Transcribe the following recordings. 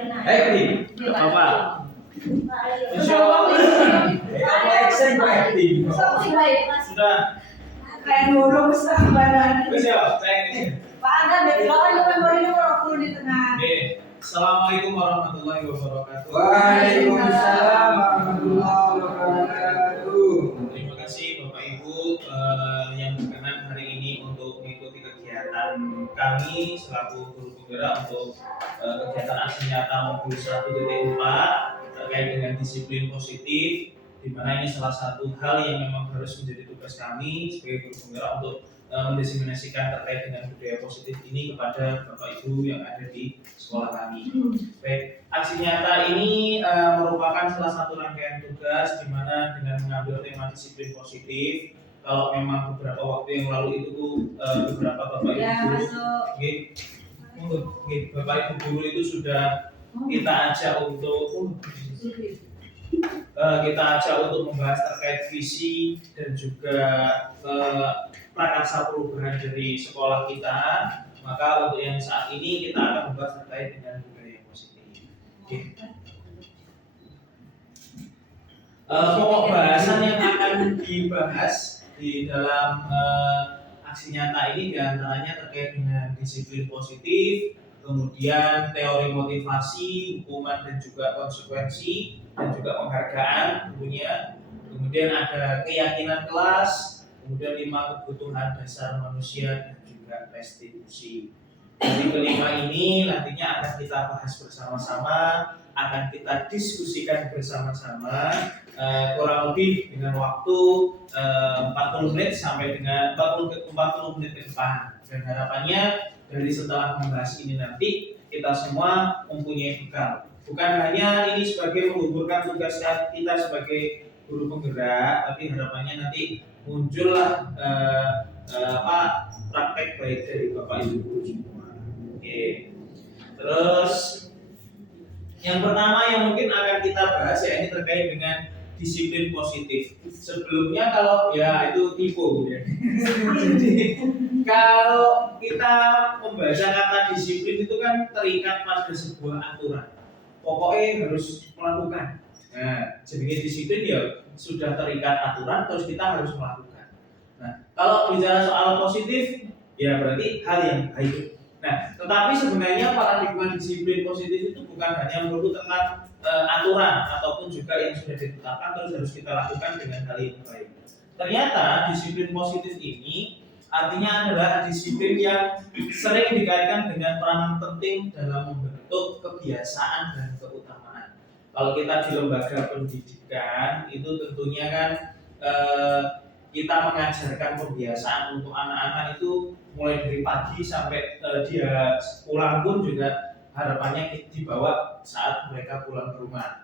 Acting. Apa? Insya action acting. Sudah. Kayak nurung sabaran. Wes ya, saya Pak Anda belakang lu memori lu kalau di tengah. Oke. Assalamualaikum warahmatullahi wabarakatuh. Waalaikumsalam warahmatullahi wabarakatuh. Terima kasih Bapak Ibu yang berkenan hari ini untuk mengikuti kegiatan kami selaku guru penggerak untuk kegiatan aksi nyata modul 1.4 terkait dengan disiplin positif, di mana ini salah satu hal yang memang harus menjadi tugas kami sebagai guru penggerak untuk mendiseminasikan terkait dengan budaya positif ini kepada Bapak Ibu yang ada di sekolah kami. Baik, aksi nyata ini merupakan salah satu rangkaian tugas di mana dengan mengambil tema disiplin positif. Kalau memang beberapa waktu yang lalu itu beberapa Bapak Ibu Bapak Ibu guru itu sudah kita ajak untuk membahas terkait visi dan juga prakarsa perubahan dari sekolah kita. Maka untuk yang saat ini kita akan membahas terkait dengan budaya positif. Oke. Pokok bahasan yang akan dibahas di dalam aksi nyata ini diantaranya terkait dengan disiplin positif, kemudian teori motivasi, hukuman dan juga konsekuensi, dan juga penghargaan tentunya. Kemudian ada keyakinan kelas, kemudian 5 kebutuhan dasar manusia dan juga restitusi. Jadi kelima ini nantinya akan kita bahas bersama-sama, akan kita diskusikan bersama-sama kurang lebih dengan waktu 40 menit sampai dengan 40 menit ke depan. Dan harapannya dari setelah membahas ini nanti kita semua mempunyai bekal. Bukan hanya ini sebagai menggugurkan tugas kita sebagai guru penggerak, tapi harapannya nanti muncullah praktek baik dari Bapak Ibu guru semua. Oke. Terus yang pertama yang mungkin akan kita bahas ya ini terkait dengan disiplin positif. Sebelumnya kalau ya itu tipu ya. Jadi kalau kita membaca kata disiplin itu kan terikat pada sebuah aturan. Pokoknya harus melakukan. Nah, jadi disiplin ya sudah terikat aturan terus kita harus melakukan. Nah, kalau bicara soal positif ya berarti hal yang baik. Nah, tetapi sebenarnya paradigma disiplin positif itu bukan hanya melulu tentang aturan ataupun juga yang sudah ditetapkan terus harus kita lakukan dengan hal yang baik. Ternyata disiplin positif ini artinya adalah disiplin yang sering dikaitkan dengan peranan penting dalam membentuk kebiasaan dan keutamaan. Kalau kita di lembaga pendidikan itu tentunya kan kita mengajarkan kebiasaan untuk anak-anak itu mulai dari pagi sampai dia pulang pun juga harapannya dibawa saat mereka pulang ke rumah.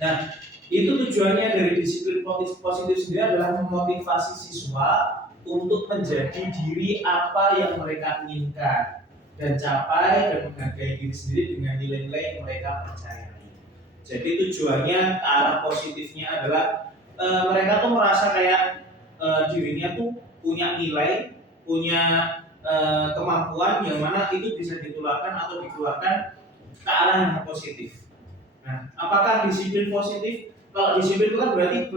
Nah, itu tujuannya dari disiplin positif sendiri adalah memotivasi siswa untuk menjadi diri apa yang mereka inginkan dan capai dan menghargai diri sendiri dengan nilai-nilai yang mereka percayai. Jadi tujuannya ke arah positifnya adalah mereka tuh merasa kayak dirinya tuh punya nilai, punya kemampuan yang mana itu bisa ditularkan atau dikeluarkan ke arah yang positif. Nah, apakah disiplin positif? Kalau disiplin itu kan berarti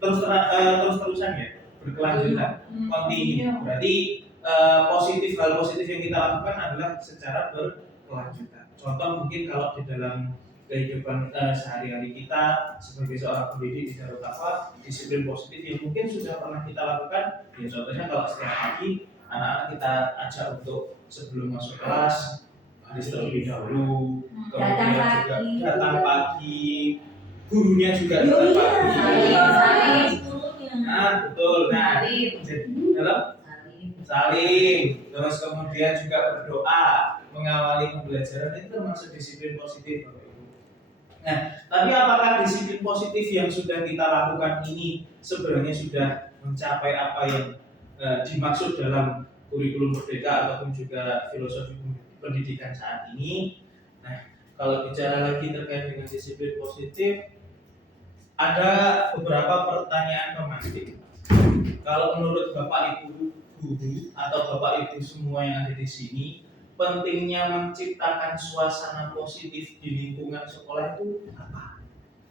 terus-terusan ya, berkelanjutan, kontinu. Berarti hal positif yang kita lakukan adalah secara berkelanjutan. Contoh mungkin kalau di dalam kehidupan sehari-hari kita sebagai seorang pendidik di Darut Taqwa, disiplin positif yang mungkin sudah pernah kita lakukan, ya contohnya kalau setiap pagi anak-anak kita ajak untuk sebelum masuk kelas hadis terlebih dahulu, kemudian juga datang pagi, gurunya juga datang pagi. Nah, betul. Nah, dalam saling, terus kemudian juga berdoa, mengawali pembelajaran itu termasuk disiplin positif. Nah, tapi apakah disiplin positif yang sudah kita lakukan ini sebenarnya sudah mencapai apa yang dimaksud dalam kurikulum merdeka ataupun juga filosofi pendidikan saat ini? Nah, kalau bicara lagi terkait dengan disiplin positif, ada beberapa pertanyaan pemancing. Kalau menurut Bapak Ibu guru atau Bapak Ibu semua yang ada di sini, pentingnya menciptakan suasana positif di lingkungan sekolah itu apa?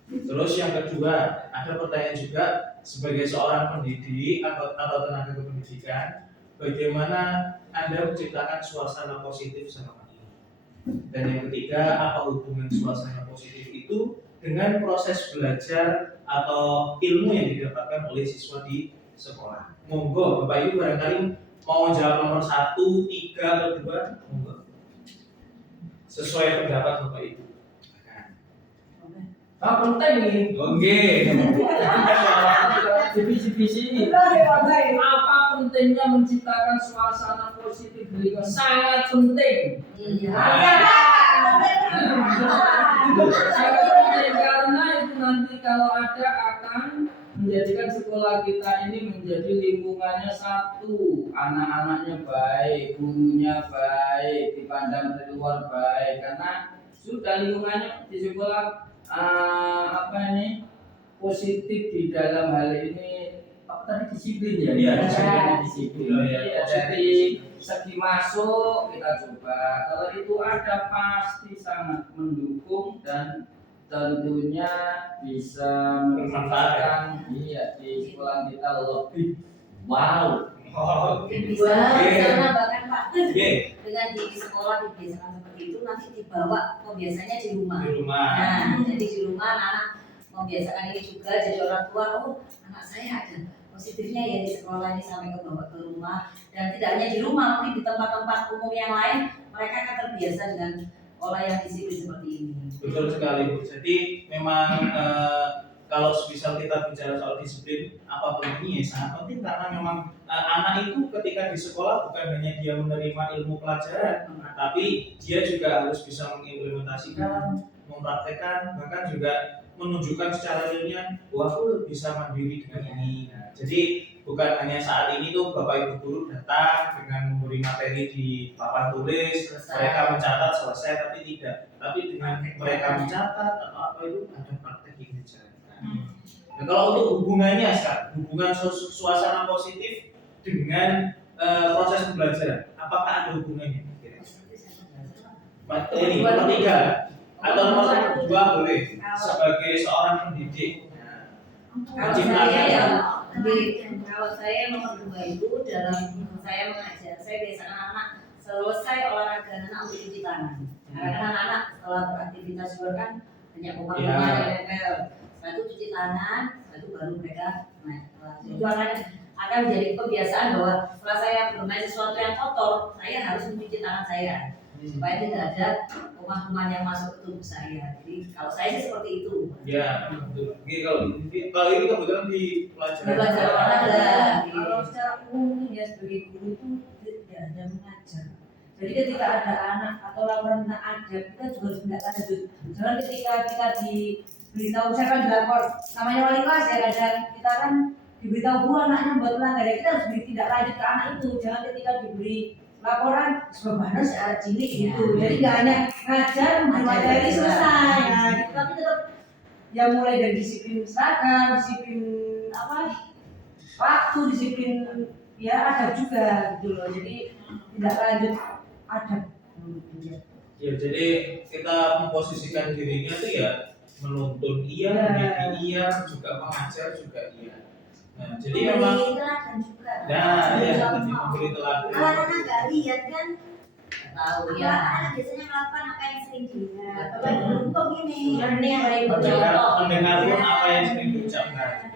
Terus yang kedua, ada pertanyaan juga sebagai seorang pendidik atau tenaga kependidikan, bagaimana Anda menciptakan suasana positif selama ini? Dan yang ketiga, apa hubungan suasana positif itu dengan proses belajar atau ilmu yang didapatkan oleh siswa di sekolah? Monggo, Bapak Ibu barangkali mau jawab nomor 1, 3, atau 2, monggo. Sesuai pendapat Bapak Ibu. Penting nih. Oke. Divisi-divisi. Apa pentingnya menciptakan suasana positif di lingkungan? Sangat penting. Sangat penting karena itu nanti kalau ada akan menjadikan sekolah kita ini menjadi lingkungannya satu, anak-anaknya baik, gurunya baik, dipandang dari luar baik, karena sudah lingkungannya di sekolah positif di dalam hal ini disiplin ya, disiplin. Dari segi masuk kita coba, kalau itu ada pasti sangat mendukung dan tentunya bisa memanfaatkan di sekolah kita lebih wow. Karena bahkan Pak, dengan di sekolah dibiasakan seperti itu, nanti dibawa pembiasanya di rumah. Nah, jadi di rumah anak membiasakan ini juga, jadi orang tua, oh anak saya ada positifnya ya di sekolah ini sampai ke bawah ke rumah, dan tidak hanya di rumah, mungkin di tempat-tempat umum yang lain mereka akan terbiasa dengan pola yang disiplin seperti ini. Betul sekali Bu. Jadi memang kalau misal kita bicara soal disiplin, apa pentingnya? Sangat penting karena memang anak itu ketika di sekolah bukan hanya dia menerima ilmu pelajaran, tapi dia juga harus bisa mengimplementasikan, mempraktekkan, bahkan juga menunjukkan secara realnya bahwa aku bisa mandiri dengan ini. Nah, jadi bukan hanya saat ini tuh Bapak Ibu guru datang dengan memberi materi di papan tulis, mereka mencatat selesai, tapi tidak. Tapi dengan mereka mencatat atau apa itu ada praktek yang dijalankan. Nah, kalau untuk hubungannya sekarang, hubungan suasana positif dengan proses pembelajaran, apakah ada hubungannya? Ini nomor 3 atau nomor 2 boleh sebagai seorang pendidik. Kalau saya nomor 2 itu dalam saya mengajar, saya biasakan anak selesai olahraga anak untuk cuci tangan. Karena anak-anak setelah beraktivitas luar kan banyak rumah dan nempel. Setelah itu cuci tangan, setelah itu baru mereka naik kelas. Itu akan menjadi kebiasaan bahwa setelah saya bermain sesuatu yang kotor, saya harus mencuci tangan saya supaya tidak ada kuman-kuman yang masuk ke tubuh saya. Jadi kalau saya sih seperti itu. Ya, betul. Kalau ini kebetulan di pelajaran olahraga. Kalau secara umum ya sebagai guru itu tidak ada mengajar. Jadi ketika ada anak atau laporan tentang adab, kita juga harus tindak lanjut. Jangan ketika kita diberitahu, saya kan dilapor, namanya wali kelas ya, kadang kita kan diberitahu bu anaknya buat melanggar, kita harus tindak lanjut ke anak itu. Jangan ketika diberi laporan sebabnya secara cilik gitu. Jadi nggak hanya ngajar materi selesai, nah, gitu. Tapi tetap ya mulai dari disiplin seragam, disiplin waktu, disiplin ya adab juga gitu loh. Jadi tidak lanjut adab. Ya, jadi kita memposisikan dirinya tuh ya menuntun iya, mendidik iya, juga mengajar juga iya. Nah, jadi memang teladan juga. Nah, ya, memberi teladan. Kalau anak nggak lihat kan, Tahu ya. anak biasanya melakukan apa yang sering dilihat. Kalau beruntung ini. Ini yang paling Mendengar pun apa yang sering diucapkan.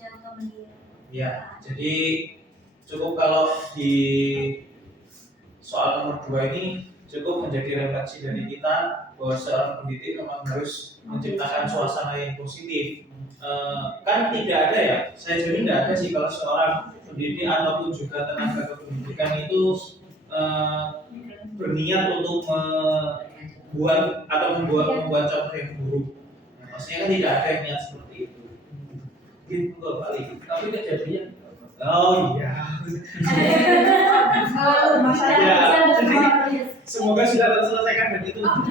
Contoh mendidik. Ya, jadi cukup kalau di soal nomor 2 ini cukup menjadi refleksi dari kita bahwa seorang pendidik memang harus menciptakan suasana yang positif. Kan tidak ada ya, saya jadi tidak ada sih kalau seorang pendidik ataupun juga tenaga kependidikan itu berniat untuk membuat contoh yang buruk. Nah, maksudnya kan tidak ada yang niat seperti itu. Gitu balik. Tapi kejadian Oh iya. Kalau masalah Semoga sudah terselesaikan dan itu dengan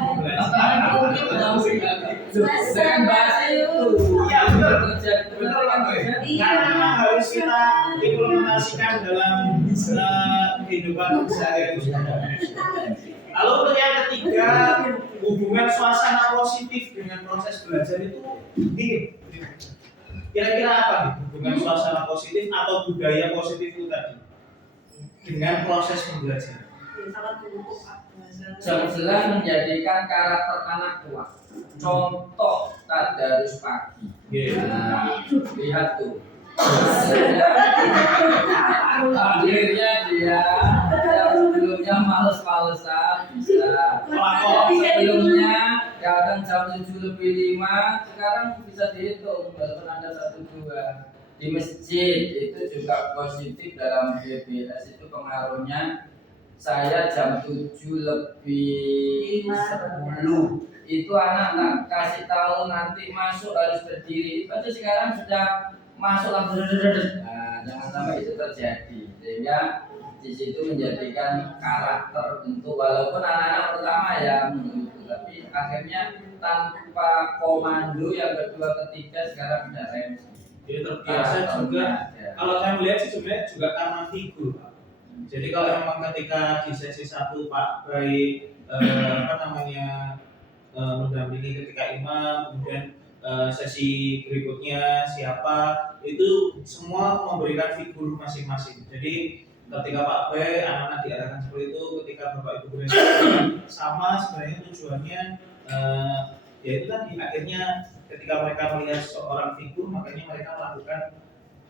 bahasa itu. Ya betul kan Boy? Karena memang harus kita implementasikan dalam kehidupan sehari-hari. Lalu untuk yang ketiga, hubungan suasana positif dengan proses belajar itu gini. Kira-kira apa nih hubungan suasana positif atau budaya positif itu tadi dengan proses pembelajaran? Jelas menjadikan karakter anak kuat. Contoh tadarus pagi. Nah, lihat tuh. Akhirnya dia yang sebelumnya males-malesan bisa. Sebelumnya kadang jam 7:05, sekarang bisa dihitung walaupun ada 1-2. Di masjid itu juga positif dalam BBS itu pengaruhnya. Saya jam 7:10 itu anak kasih tahu nanti masuk harus berdiri. Itu sekarang sudah masuk langsung. Nah, jangan sampai itu terjadi. Sehingga di situ menjadikan karakter untuk walaupun anak-anak pertama ya menunggu, tapi akhirnya tanpa komando yang kedua ketiga sekarang sudah remsi. Jadi terbiasa juga. Kalau saya melihat sih sebenarnya juga karena figur, Pak. Jadi kalau memang ketika di sesi 1 Pak baik mendampingi ketika imam, kemudian sesi berikutnya siapa, itu semua memberikan figur masing-masing. Jadi ketika Pak B anak-anak diarahkan seperti itu, ketika Bapak Ibu guru sama sebenarnya tujuannya yaitu tadi akhirnya ketika mereka melihat seorang figur, makanya mereka melakukan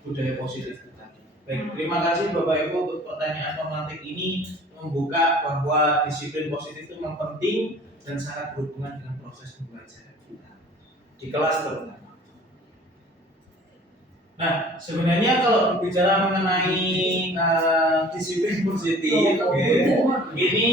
budaya positif itu tadi. Baik, terima kasih Bapak Ibu untuk pertanyaan pemantik ini membuka bahwa disiplin positif itu memang penting dan sangat berhubungan dengan proses pembelajaran kita di kelas terutama. Nah, sebenarnya kalau berbicara mengenai disiplin positif, ini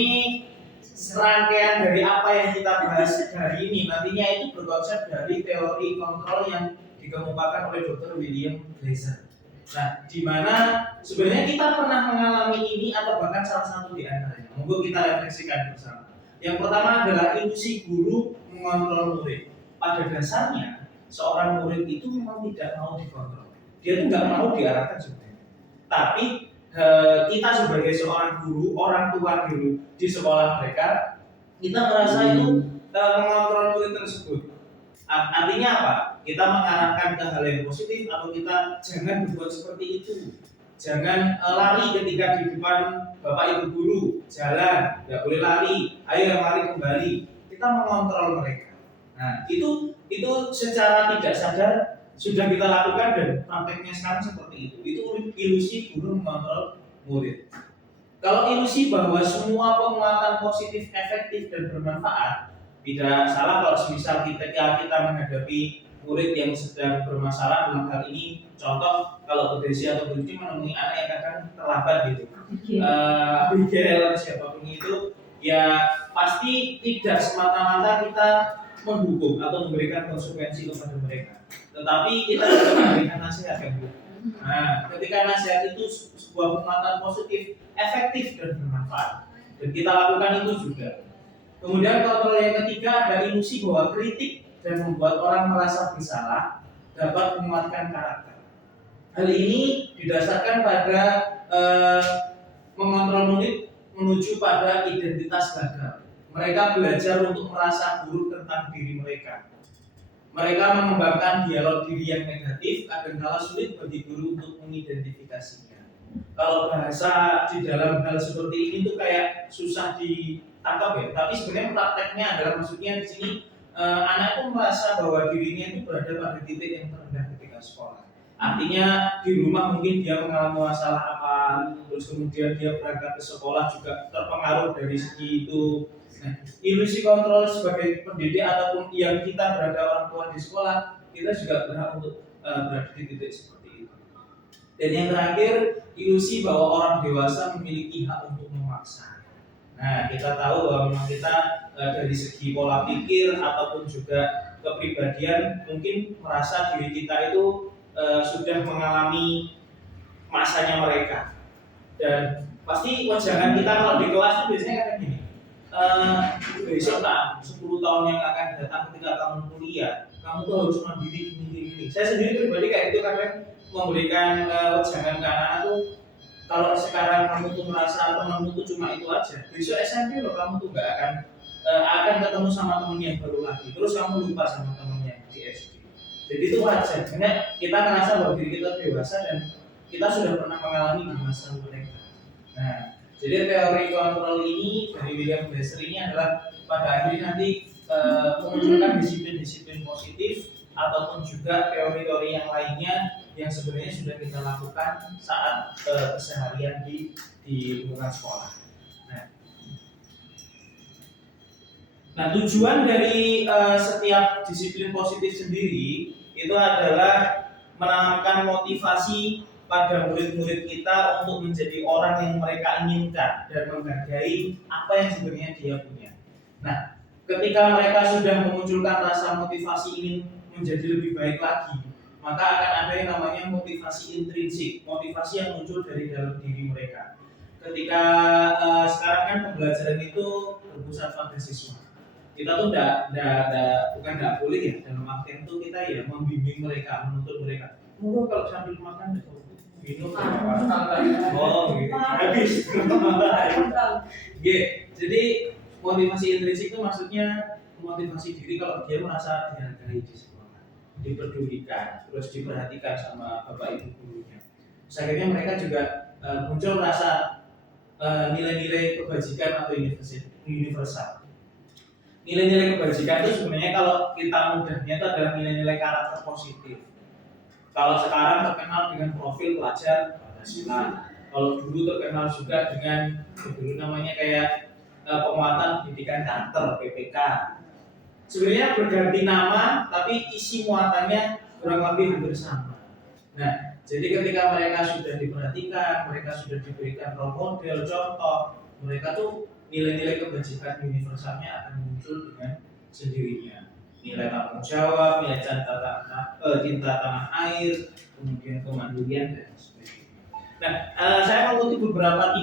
serangkaian dari apa yang kita bahas hari ini nantinya itu berkonsep dari teori kontrol yang dikemukakan oleh Dr. William Glaser. Nah, di mana sebenarnya kita pernah mengalami ini atau bahkan salah satu di antaranya. Monggo kita refleksikan bersama. Yang pertama adalah ilusi guru mengontrol murid. Pada dasarnya seorang murid itu memang tidak mau dikontrol. Dia itu nggak mau diarahkan sebenarnya. Tapi kita sebagai seorang guru, orang tua guru di sekolah mereka, kita merasa itu mengontrol murid tersebut. Artinya apa? Kita mengarahkan ke hal yang positif atau kita jangan berbuat seperti itu. Jangan lari ketika di depan Bapak Ibu guru, jalan, nggak boleh lari, ayo lari kembali. Kita mengontrol mereka. Nah, itu secara tidak sadar sudah kita lakukan dan prakteknya sekarang seperti itu. Itu ilusi guru mengontrol murid. Kalau ilusi bahwa semua penguatan positif efektif dan bermanfaat, tidak salah kalau semisal kita menghadapi murid yang sedang bermasalah dalam hal ini, contoh kalau Bu Desi atau Bu Desi menemui anak yang kadang terlambat gitu, Abigail atau siapapun itu, ya pasti tidak semata-mata kita mendukung atau memberikan konsekuensi kepada mereka, tetapi kita juga memberikan nasihat yang baik. Nah, ketika nasihat itu sebuah penguatan positif, efektif dan bermanfaat, dan kita lakukan itu juga. Kemudian kontrol yang ketiga ada ilusi bahwa kritik dan membuat orang merasa bersalah dapat menguatkan karakter. Hal ini didasarkan pada mengontrol murid menuju pada identitas gagal. Mereka belajar untuk merasa buruk tentang diri mereka. Mereka mengembangkan dialog diri yang negatif, kadangkala sulit bagi guru untuk mengidentifikasinya. Kalau bahasa di dalam hal seperti ini tuh kayak susah ditangkap ya. Tapi sebenarnya prakteknya adalah maksudnya di sini anak itu merasa bahwa dirinya itu berada pada titik yang terendah ketika sekolah. Artinya di rumah mungkin dia mengalami masalah apa, terus kemudian dia berangkat ke sekolah juga terpengaruh dari segi itu. Nah, ilusi kontrol sebagai pendidik ataupun yang kita berada orang tua di sekolah, kita juga berhak untuk berada di titik seperti itu. Dan yang terakhir, ilusi bahwa orang dewasa memiliki hak untuk memaksa. Nah, kita tahu bahwa memang kita dari segi pola pikir ataupun juga kepribadian mungkin merasa diri kita itu sudah mengalami masanya mereka. Dan pasti wajangan kita kalau di kelas itu biasanya kayak gini. Besok 10 tahun yang akan datang ketika kamu kuliah, kamu tuh harus mandiri gini. Saya sendiri pribadi kayak itu kadang memberikan wajangan ke anak-anak tuh kalau sekarang kamu tuh merasa temanmu tuh cuma itu aja, besok SMP loh kamu tuh nggak akan ketemu sama temen yang baru lagi, terus kamu lupa sama temennya di SD. Jadi itu wajar, karena kita merasa bahwa diri kita dewasa dan kita sudah pernah mengalami di masa mereka. Nah, jadi teori kontrol ini dari William Glasser ini adalah pada akhirnya nanti memunculkan disiplin-disiplin positif ataupun juga teori-teori yang lainnya yang sebenarnya sudah kita lakukan saat keseharian di lingkungan sekolah. Nah, tujuan dari setiap disiplin positif sendiri itu adalah menanamkan motivasi pada murid-murid kita untuk menjadi orang yang mereka inginkan dan menghargai apa yang sebenarnya dia punya. Nah, ketika mereka sudah memunculkan rasa motivasi ingin menjadi lebih baik lagi, maka akan ada yang namanya motivasi intrinsik, motivasi yang muncul dari dalam diri mereka. Ketika sekarang kan pembelajaran itu berpusat pada siswa, kita tuh bukan boleh ya dalam artian itu kita ya membimbing mereka, menuntut mereka. Kalau sambil makan minum oh gitu. Habis. Jadi motivasi intrinsik itu maksudnya motivasi diri kalau dia merasa dihargai di sekolah, dipedulikan, terus diperhatikan sama bapak ibu gurunya. Terus akhirnya mereka juga muncul rasa nilai-nilai kebajikan atau universal. Nilai-nilai kebajikan itu sebenarnya kalau kita mudahnya itu adalah nilai-nilai karakter positif. Kalau sekarang terkenal dengan profil pelajar Pancasila. Kalau dulu terkenal juga dengan dulu namanya kayak penguatan pendidikan karakter (PPK). Sebenarnya berganti nama, tapi isi muatannya kurang lebih hampir sama. Nah, jadi ketika mereka sudah diperhatikan, mereka sudah diberikan role model, contoh, mereka tuh nilai-nilai kebajikan universalnya akan muncul dengan sendirinya. Nilai tanggung jawab, nilai cinta tanah air, kemudian kemandirian dan sebagainya. Nah, saya mengutip beberapa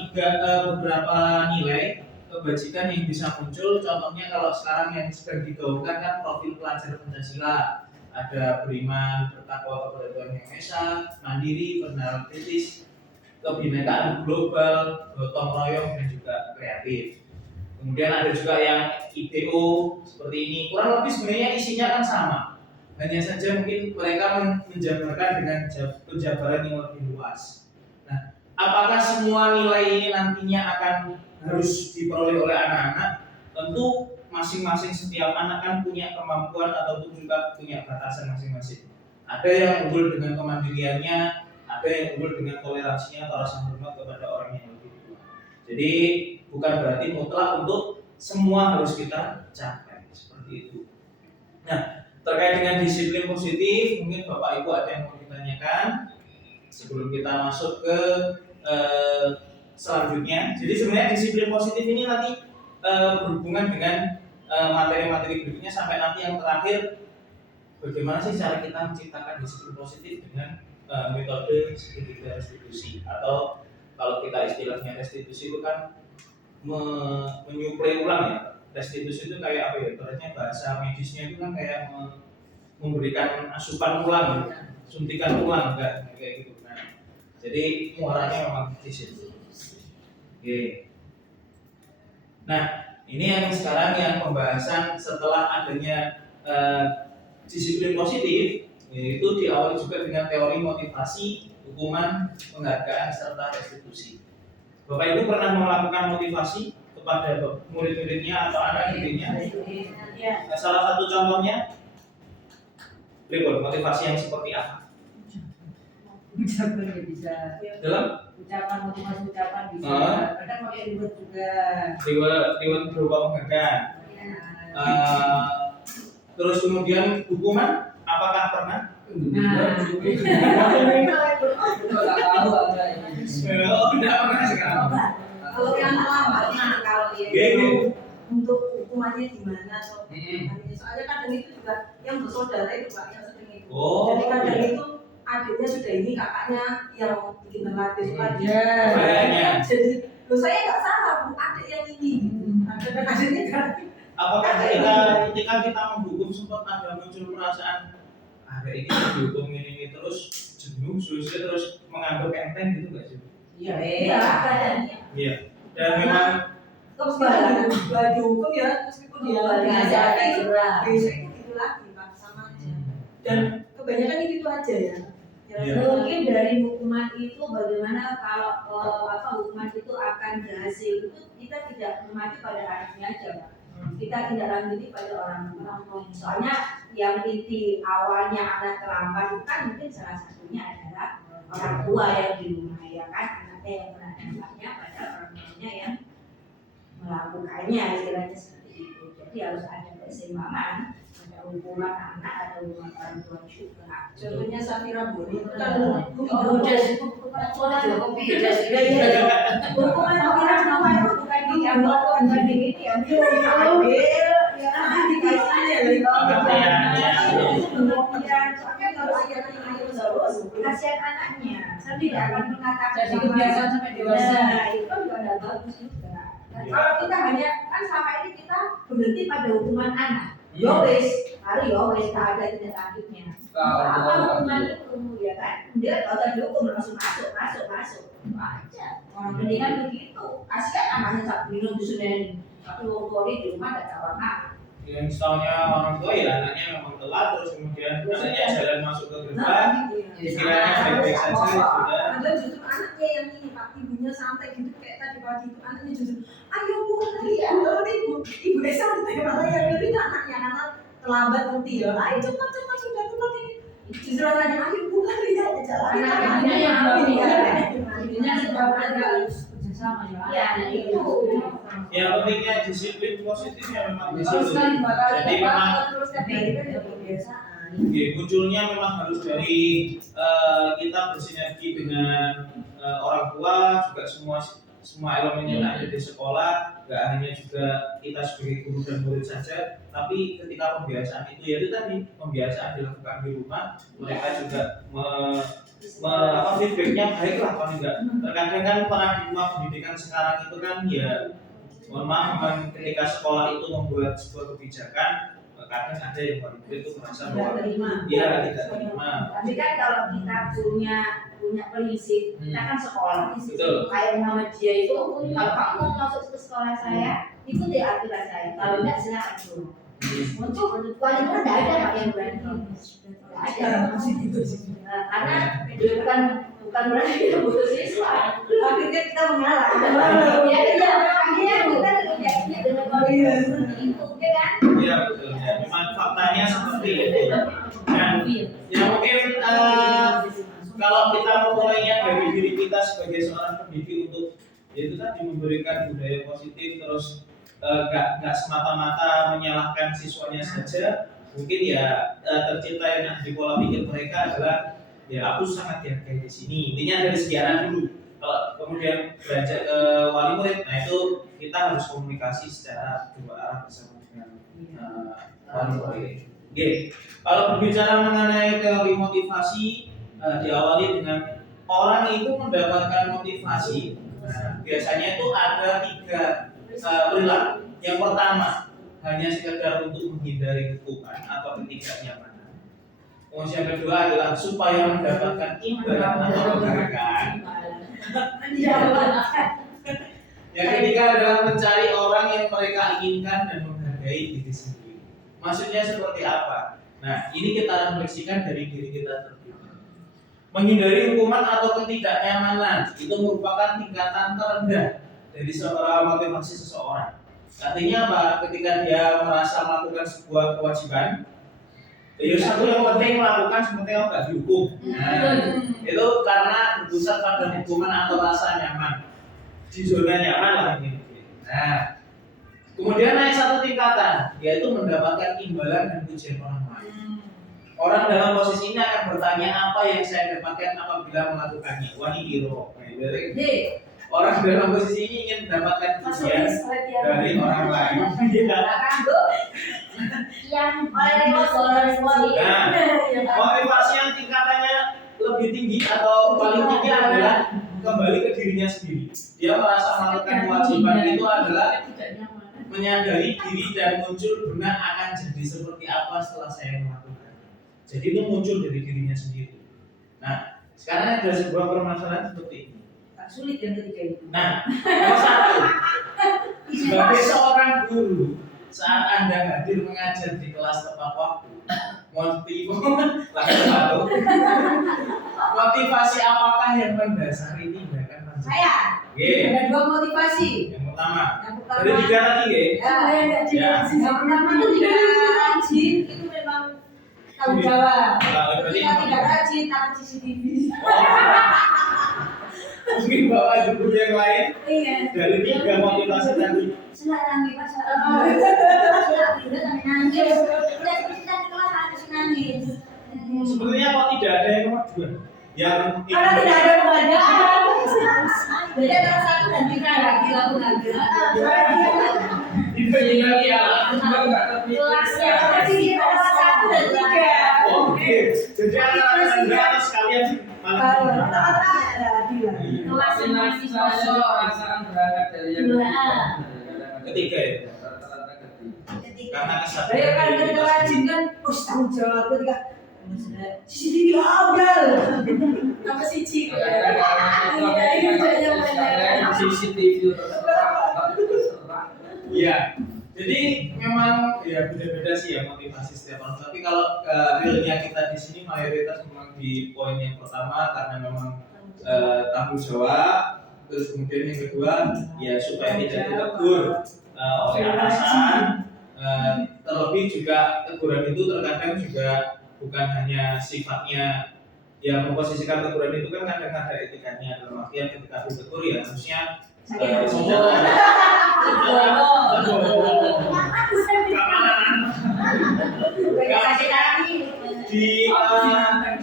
nilai kebajikan yang bisa muncul. Contohnya kalau sekarang yang sedang digaungkan kan profil pelajar Pancasila, ada beriman, bertakwa kepada Tuhan Yang Maha Esa, mandiri, bernalar kritis, kebinekaan global, gotong royong dan juga kreatif. Kemudian ada juga yang IPO seperti ini, kurang lebih sebenarnya isinya kan sama, hanya saja mungkin mereka menjabarkan dengan penjabaran yang lebih luas. Nah, apakah semua nilai ini nantinya akan harus diperoleh oleh anak-anak? Tentu masing-masing setiap anak kan punya kemampuan ataupun juga punya batasan masing-masing. Ada yang unggul dengan kemandiriannya, ada yang unggul dengan toleransinya atau rasa hormat kepada orang yang lebih tua. Jadi bukan berarti mutlak untuk semua harus kita capai seperti itu. Nah, terkait dengan disiplin positif, mungkin Bapak Ibu ada yang mau ditanyakan sebelum kita masuk ke selanjutnya. Jadi sebenarnya disiplin positif ini nanti berhubungan dengan materi-materi berikutnya sampai nanti yang terakhir, bagaimana sih cara kita menciptakan disiplin positif dengan metode segitiga restitusi, atau kalau kita istilahnya restitusi itu kan menyuplai ulang ya. Restitusi itu kayak apa ya? Ibaratnya bahasa medisnya itu kan kayak memberikan asupan ulang, suntikan ulang kayak gitu. Nah, jadi muaranya memang di situ. Oke. Nah, ini yang sekarang yang pembahasan setelah adanya disiplin positif, yaitu diawali juga dengan teori motivasi, hukuman, penghargaan serta restitusi. Bapak Ibu pernah melakukan motivasi kepada murid-muridnya atau anak didiknya? Nah, salah satu contohnya, motivasi yang seperti apa? Ucapan bisa. Dalam Ucapan motivasi ucapan bisa. Kadang pakai reward juga. Reward berupa penghargaan. Terus kemudian hukuman, apakah pernah? Oh, tidak pernah sekarang. Kalau yang lambatnya kalau dia untuk hukumannya gimana so, soalnya kadang itu juga yang bersaudara itu Pak yang sering itu. Jadi kadang itu adiknya sudah ini, kakaknya yang bikin terlatih lagi. Jadi saya nggak salah bu, adik yang ini. Adiknya kan. Apakah ketika kita menghukum sempat ada muncul perasaan ada ini dihukum ini terus jenuh, susah terus menganggap enteng gitu nggak sih? Iya, badannya. Iya. Dan memang Baju hukum ya, meskipun dia Belajar itu curang. basic itu lagi Pak, sama aja. Dan kebanyakan itu aja ya. Iya. Mungkin dari hukuman itu bagaimana kalau hukuman itu akan berhasil itu kita tidak mengacu pada anaknya aja, Pak. Kita tidak lanjuti pada orang tua. Soalnya yang inti awalnya anak terlambat itu kan mungkin salah satunya adalah orang tua yang di rumah ya kan, anaknya yang kena dampaknya pada orang tuanya yang melakukannya, istilahnya seperti itu. Jadi harus ada keseimbangan, ada hukuman anak, ada hukuman orang tua juga. Contohnya Safira Boni itu kan Udah sih, hukuman orang tua itu bukan diambil, bukan di ini, diambil, ya nanti dikasihnya terus kasihan anaknya. Saya tidak akan mengatakan Jadi kebiasaan sampai dewasa. Nah, itu kan juga ada bagus juga. Nah, kalau kita hanya kan selama ini kita berhenti pada hukuman anak. Yowes, hari yowes tak ada tindak lanjutnya. Apa hukuman itu ya kan? Dia kalau tadi dihukum langsung masuk. Aja. Orang mendingan begitu. Kasihan anaknya tak minum di Senin. Tapi orang tua di rumah ada cawan apa? yang misalnya orang tua ya anaknya memang telat terus kemudian anaknya jalan masuk ke gerbang pikirannya baik-baik saja sudah. Ada justru anaknya yang ini Pak, ibunya santai gitu kayak tadi pagi itu anaknya justru ayo bu ibu santai malah yang ini anaknya karena terlambat nanti ya ayo cepat sudah ini justru anaknya ayo bu lari ya jalan Anaknya yang ibunya sebab ada kerjasama ya. Itu. Yang pentingnya disiplin positif ya memang di Terus situ. kan Jadi memang terus setiap hari kan ada kebiasaan. munculnya memang harus dari kita bersinergi dengan orang tua juga semua elemennya yang ada di sekolah, nggak hanya juga kita sebagai guru dan murid saja, tapi ketika pembiasaan itu ya itu tadi pembiasaan dilakukan di rumah, mereka juga feedbacknya baik lah paling enggak. Terkadang kan paradigma pendidikan sekarang itu kan ya mohon maaf memang ketika sekolah itu membuat sebuah kebijakan kadang ada yang murid itu merasa bahwa dia tidak terima. Tapi kan kalau kita punya prinsip, kita kan sekolah di situ. Betul. Kayak Muhammadiyah itu, kalau kamu mau masuk ke sekolah saya, ikuti aturan saya. Kalau enggak silakan dulu. Untuk walaupun tidak ada Pak yang berani. Tidak ada. Karena bukan berarti kita butuh siswa. Akhirnya kita mengalah. Iya. Akhirnya kita terjadinya dengan kondisi seperti itu, ya kan? Iya betul. Ya, memang faktanya seperti itu. Dan ya mungkin kalau kita memulainya dari diri kita sebagai seorang pendidik untuk yaitu tadi memberikan budaya positif terus nggak semata-mata menyalahkan siswanya saja, mungkin ya tercipta yang di pola pikir mereka adalah ya aku sangat dihargai di sini. Intinya dari segi anak dulu. Kalau kemudian beranjak ke wali murid, nah itu kita harus komunikasi secara dua arah bersama dengan wali murid. Oke, kalau berbicara mengenai teori motivasi, diawali dengan orang itu mendapatkan motivasi. Nah, biasanya itu ada 3 perilaku. Yang pertama, hanya sekedar untuk menghindari hukuman atau ketidaknyamanan. Yang kedua adalah supaya mendapatkan imbalan atau penghargaan. Yang ketiga adalah mencari orang yang mereka inginkan dan menghargai diri sendiri. Maksudnya seperti apa? Nah, ini kita refleksikan dari diri kita terlebih dahulu. Menghindari hukuman atau ketidaknyamanan itu merupakan tingkatan terendah dari motivasi seseorang. Artinya apa? Ketika dia merasa melakukan sebuah kewajiban, ya satu yang penting melakukan seperti apa? Dihukum. Nah, itu karena berpusat pada hukuman atau rasa nyaman di zona nyaman lah ini. Nah, kemudian naik satu tingkatan, yaitu mendapatkan imbalan dan pujian orang lain. Orang dalam posisi ini akan bertanya apa yang saya dapatkan apabila melakukannya. Wah ini hero. Orang dalam posisi ini ingin mendapatkan pujian dari orang lain. Nah, motivasi yang tingkatannya lebih tinggi atau paling tinggi adalah kembali ke dirinya sendiri. Dia merasa melakukan kewajiban itu adalah menyadari diri dan muncul benar akan jadi seperti apa setelah saya melakukan. Jadi itu muncul dari dirinya sendiri. Nah, sekarang ada sebuah permasalahan seperti ini. agak sulit yang ketiga itu. Nah, nomor satu, sebagai seorang guru, saat Anda hadir mengajar di kelas tepat waktu, motivasi apakah yang mendasari tindakan Anda? Saya Oke. ada dua motivasi. Yang pertama, Yang pertama, ada 3 tadi ya? yang pertama itu tidak rajin, itu memang tanggung jawab. Berarti Ketika tidak rajin, takut CCTV. mungkin Bapak ada guru yang lain Iya. dari 3 motivasi tadi. Silakan Pak. Silakan sampai nangis. Udah kita di kelas harus nangis. Sebenarnya kok tidak ada yang nomor 2? Yang Karena tidak ada pembelajaran. Jadi antara 1 dan 3 lagi lalu naga. dibagi lagi ya. Kelasnya berarti antara 1 dan 3. Oke, jadi antara Anda atau sekalian malah Kelasnya masih Saya kosong. perasaan berangkat dari yang Ketiga ya? Ketika Karena Jadi kesadaran kan diri ketika kita rajin kan, tanggung jawab ketika CCTV udah. Apa sih Ci? CCTV Iya. Jadi memang ya beda-beda sih ya motivasi setiap orang. Tapi kalau realnya kita di sini mayoritas memang di poin yang pertama karena memang tanggung jawab. Terus kemudian yang kedua ya supaya tidak ditegur oleh atasan. Terlebih juga teguran itu terkadang juga bukan hanya sifatnya ya memposisikan teguran itu kan kadang ada etikanya dalam artian ketika ditegur ya harusnya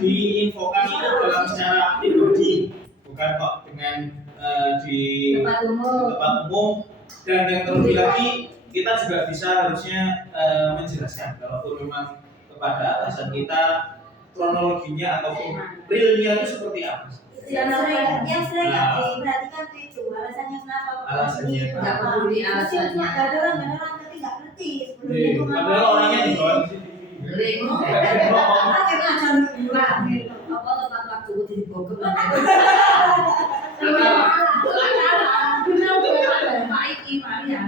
diinfokan itu dalam secara pribadi bukan kok dengan di tempat umum dan yang terlebih lagi kita juga bisa harusnya menjelaskan kalaupun memang kepada atasan kita kronologinya ataupun realnya itu seperti apa yang sering diperhatikan itu alasannya kenapa alasannya Nggak peduli alasannya. nggak ada orang tapi nggak ngerti sebelumnya itu padahal orangnya di bawah Apa tempat waktu di Bogor? Pak Iki Marian.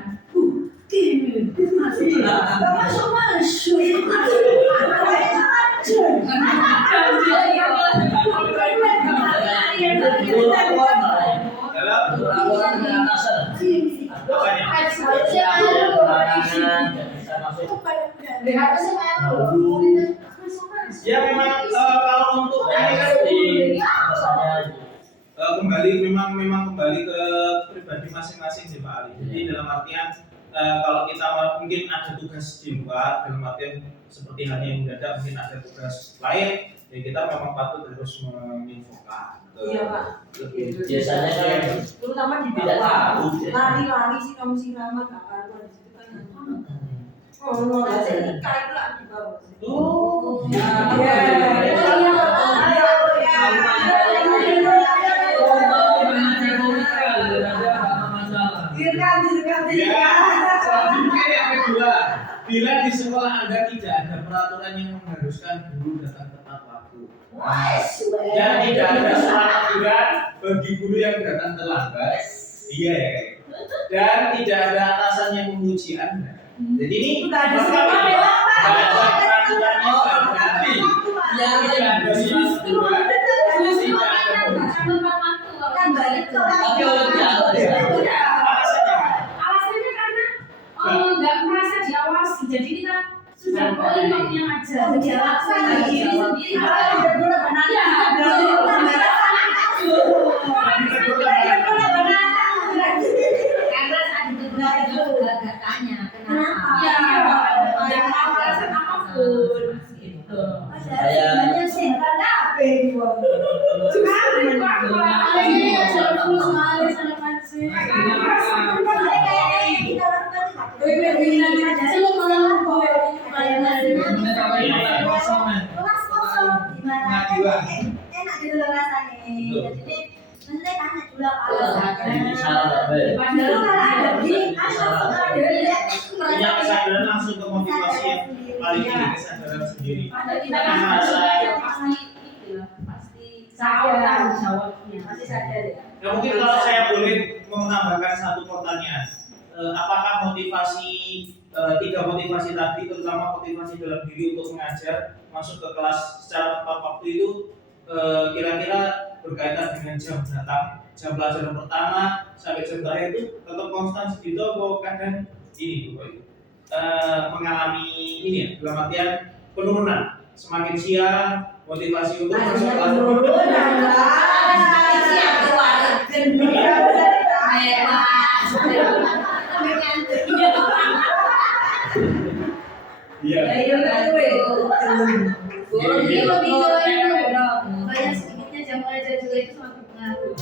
ya memang kalau untuk ini kan kembali memang kembali ke pribadi masing-masing sih Pak Ali. Jadi dalam artian kalau kita mungkin ada tugas di luar dalam artian seperti halnya yang mendadak mungkin ada tugas lain ya kita memang patut terus menginfokan. Iya Pak. biasanya kan Terutama di tidak tahu. lari-lari sih kamu siraman nggak karuan di situ kan. Oh, jadi kayak pula di bawah. Oh, selanjutnya yang kedua, bila di sekolah Anda tidak ada peraturan yang mengharuskan guru datang tepat waktu. Dan tidak ada surat teguran bagi guru yang datang terlambat. Iya ya. Dan tidak ada atasan yang memuji Anda. Jadi ini Nggak ada surat ya, Pak. Nggak ada peraturannya berarti. Tidak ada surat teguran. Tidak ada. Alasannya karena nggak merasa diawasi, jadi kita sudah ini waktunya ngajar, jadi alasan diri sendiri. Karena saat ditegur itu agak tanya kenapa. Yang alasan apapun gitu. banyak sih karena apa ini enak gitu loh rasanya jadi maksudnya tanya dulu apa dulu kalau ada gini Punya kesadaran langsung ke motivasi yang paling tinggi kesadaran sendiri. Padahal kita kan pasti itu loh, pasti tahu tanggung jawabnya. Masih sadar ya. Ya mungkin kalau saya boleh menambahkan satu pertanyaan, apakah motivasi tiga motivasi tadi, terutama motivasi dalam diri untuk mengajar, masuk ke kelas secara tepat waktu itu, kira-kira berkaitan dengan jam datang, jam pelajaran pertama sampai jam terakhir itu tetap konstan segitu, atau kadang ini Bapak Ibu mengalami ini ya, dalam artian penurunan, semakin siang motivasi untuk masuk kelas iya. Jadi lebih ke itu, banyak sedikitnya jam belajar juga itu sangat berpengaruh.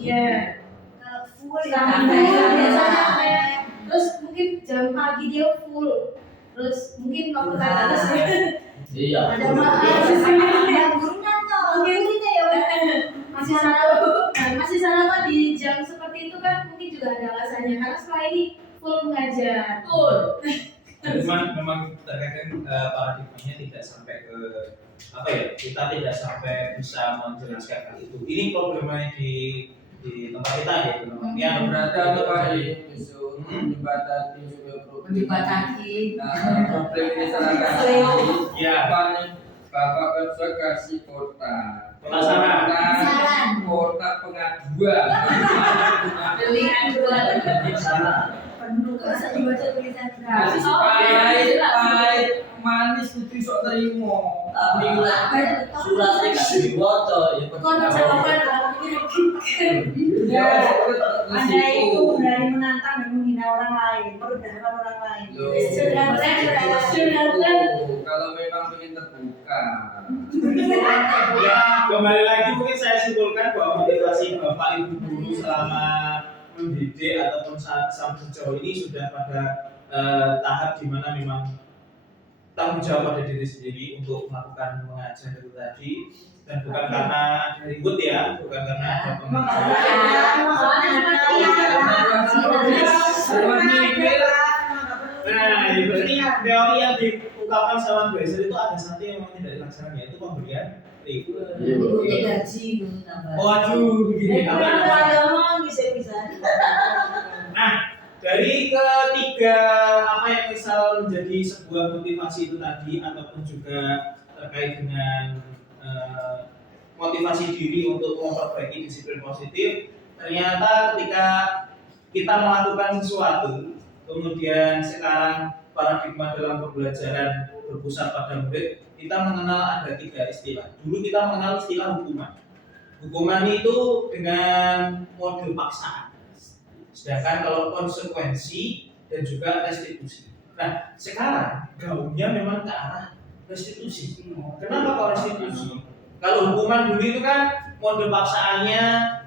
Iya. Kalau full ya, biasanya kayak terus mungkin jam pagi dia full, terus mungkin waktu terus Iya. ada yang gurunya tuh, gurunya ya masih sarapan di jam seperti itu kan mungkin juga ada alasannya karena setelah ini full mengajar. Memang terkadang paradigmanya tidak sampai ke apa ya, kita tidak sampai bisa menjelaskan hal itu. Ini problemnya di tempat kita ya, yang Berarti apa Pak isu menjembatani juga Menjembatani. problem ini serangkan. ya Bapak kerja kasih kota. Pemasaran. Kota pengaduan. Pilihan dua. Penuh bisa dibaca tulisan Masih pahit, manis itu sok terima. Tapi suratnya kasih dibaca ya. kono jawaban Ya, Anda itu berani menantang dan menghina orang lain, merendahkan orang lain. Kalau memang ingin terbuka. ya kembali lagi mungkin saya simpulkan bahwa motivasi Bapak Ibu guru selama mendidik ataupun sampai sejauh ini sudah pada tahap di mana memang tanggung jawab pada diri sendiri untuk melakukan mengajar itu tadi, dan bukan karena ada ribut ya, bukan karena ada nah, berarti teori yang diungkapkan sama Blazer itu ada satu yang memang tidak dilaksanakan, yaitu pemberian ribut. Waduh, begini. Nah, dari ketiga apa yang misal menjadi sebuah motivasi itu tadi, ataupun juga terkait dengan motivasi diri untuk memperbaiki disiplin positif, ternyata ketika kita melakukan sesuatu, kemudian sekarang paradigma dalam pembelajaran berpusat pada murid, kita mengenal ada tiga istilah. Dulu kita mengenal istilah hukuman. Hukuman itu dengan mode paksaan. Sedangkan kalau konsekuensi dan juga restitusi. Nah, sekarang gaungnya memang ke arah restitusi. Kenapa kok restitusi? Kalau hukuman dulu itu kan mode paksaannya,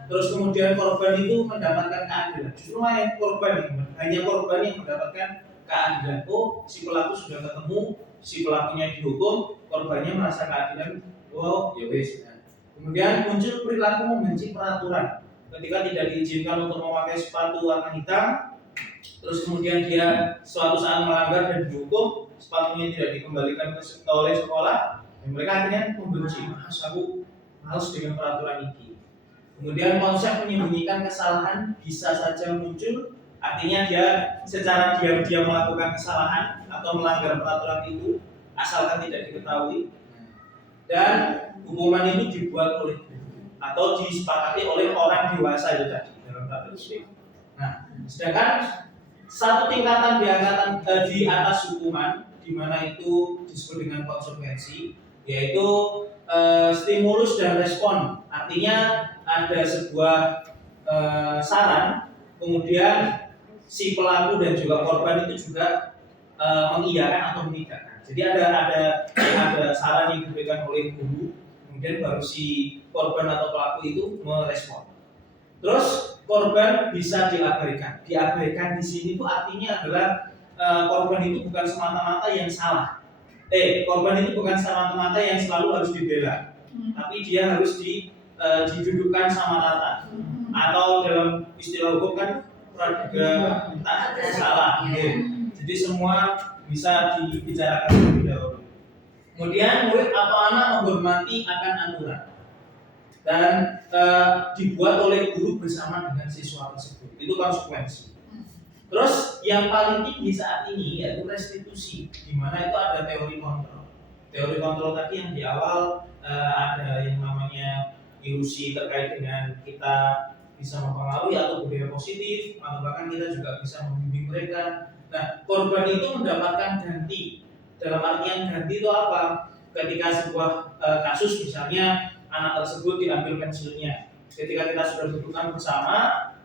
terus kemudian korban itu mendapatkan keadilan. Justru hanya korban yang mendapatkan keadilan. Oh, si pelaku sudah ketemu, si pelakunya dihukum, korbannya merasa keadilan. Oh, ya wes. Kemudian muncul perilaku membenci peraturan. Ketika tidak diizinkan untuk memakai sepatu warna hitam, terus kemudian dia suatu saat melanggar dan dihukum, sepatunya tidak dikembalikan oleh sekolah, dan mereka akhirnya membenci. Aku males dengan peraturan ini. Kemudian konsep menyembunyikan kesalahan bisa saja muncul, artinya dia secara diam-diam melakukan kesalahan atau melanggar peraturan itu asalkan tidak diketahui, dan hukuman ini dibuat oleh atau disepakati oleh orang dewasa itu tadi dalam tata tertib. Nah, sedangkan satu tingkatan di atas hukuman, di mana itu disebut dengan konsekuensi, yaitu stimulus dan respon. Artinya ada sebuah saran, kemudian si pelaku dan juga korban itu juga mengiyakan atau menidakkan. Jadi ada saran yang diberikan oleh guru, kemudian baru si korban atau pelaku itu merespon. Terus korban bisa diabaikan. Diabaikan di sini itu artinya adalah korban itu bukan semata-mata yang salah. Korban itu bukan semata-mata yang selalu harus dibela, tapi dia harus didudukkan sama rata. Atau dalam istilah hukum kan praduga tak salah. Jadi semua bisa dibicarakan terlebih dahulu. Kemudian murid atau anak menghormati akan aturan. dan dibuat oleh guru bersama dengan siswa tersebut. Itu konsekuensi. Terus yang paling tinggi saat ini yaitu restitusi, di mana itu ada teori kontrol. Teori kontrol tadi yang di awal ada yang namanya ilusi terkait dengan kita bisa mempengaruhi atau budaya positif, atau bahkan kita juga bisa membimbing mereka. Nah, korban itu mendapatkan ganti. Dalam artian ganti itu apa? Ketika sebuah kasus misalnya anak tersebut diambil pensilnya, ketika kita sudah dudukkan bersama,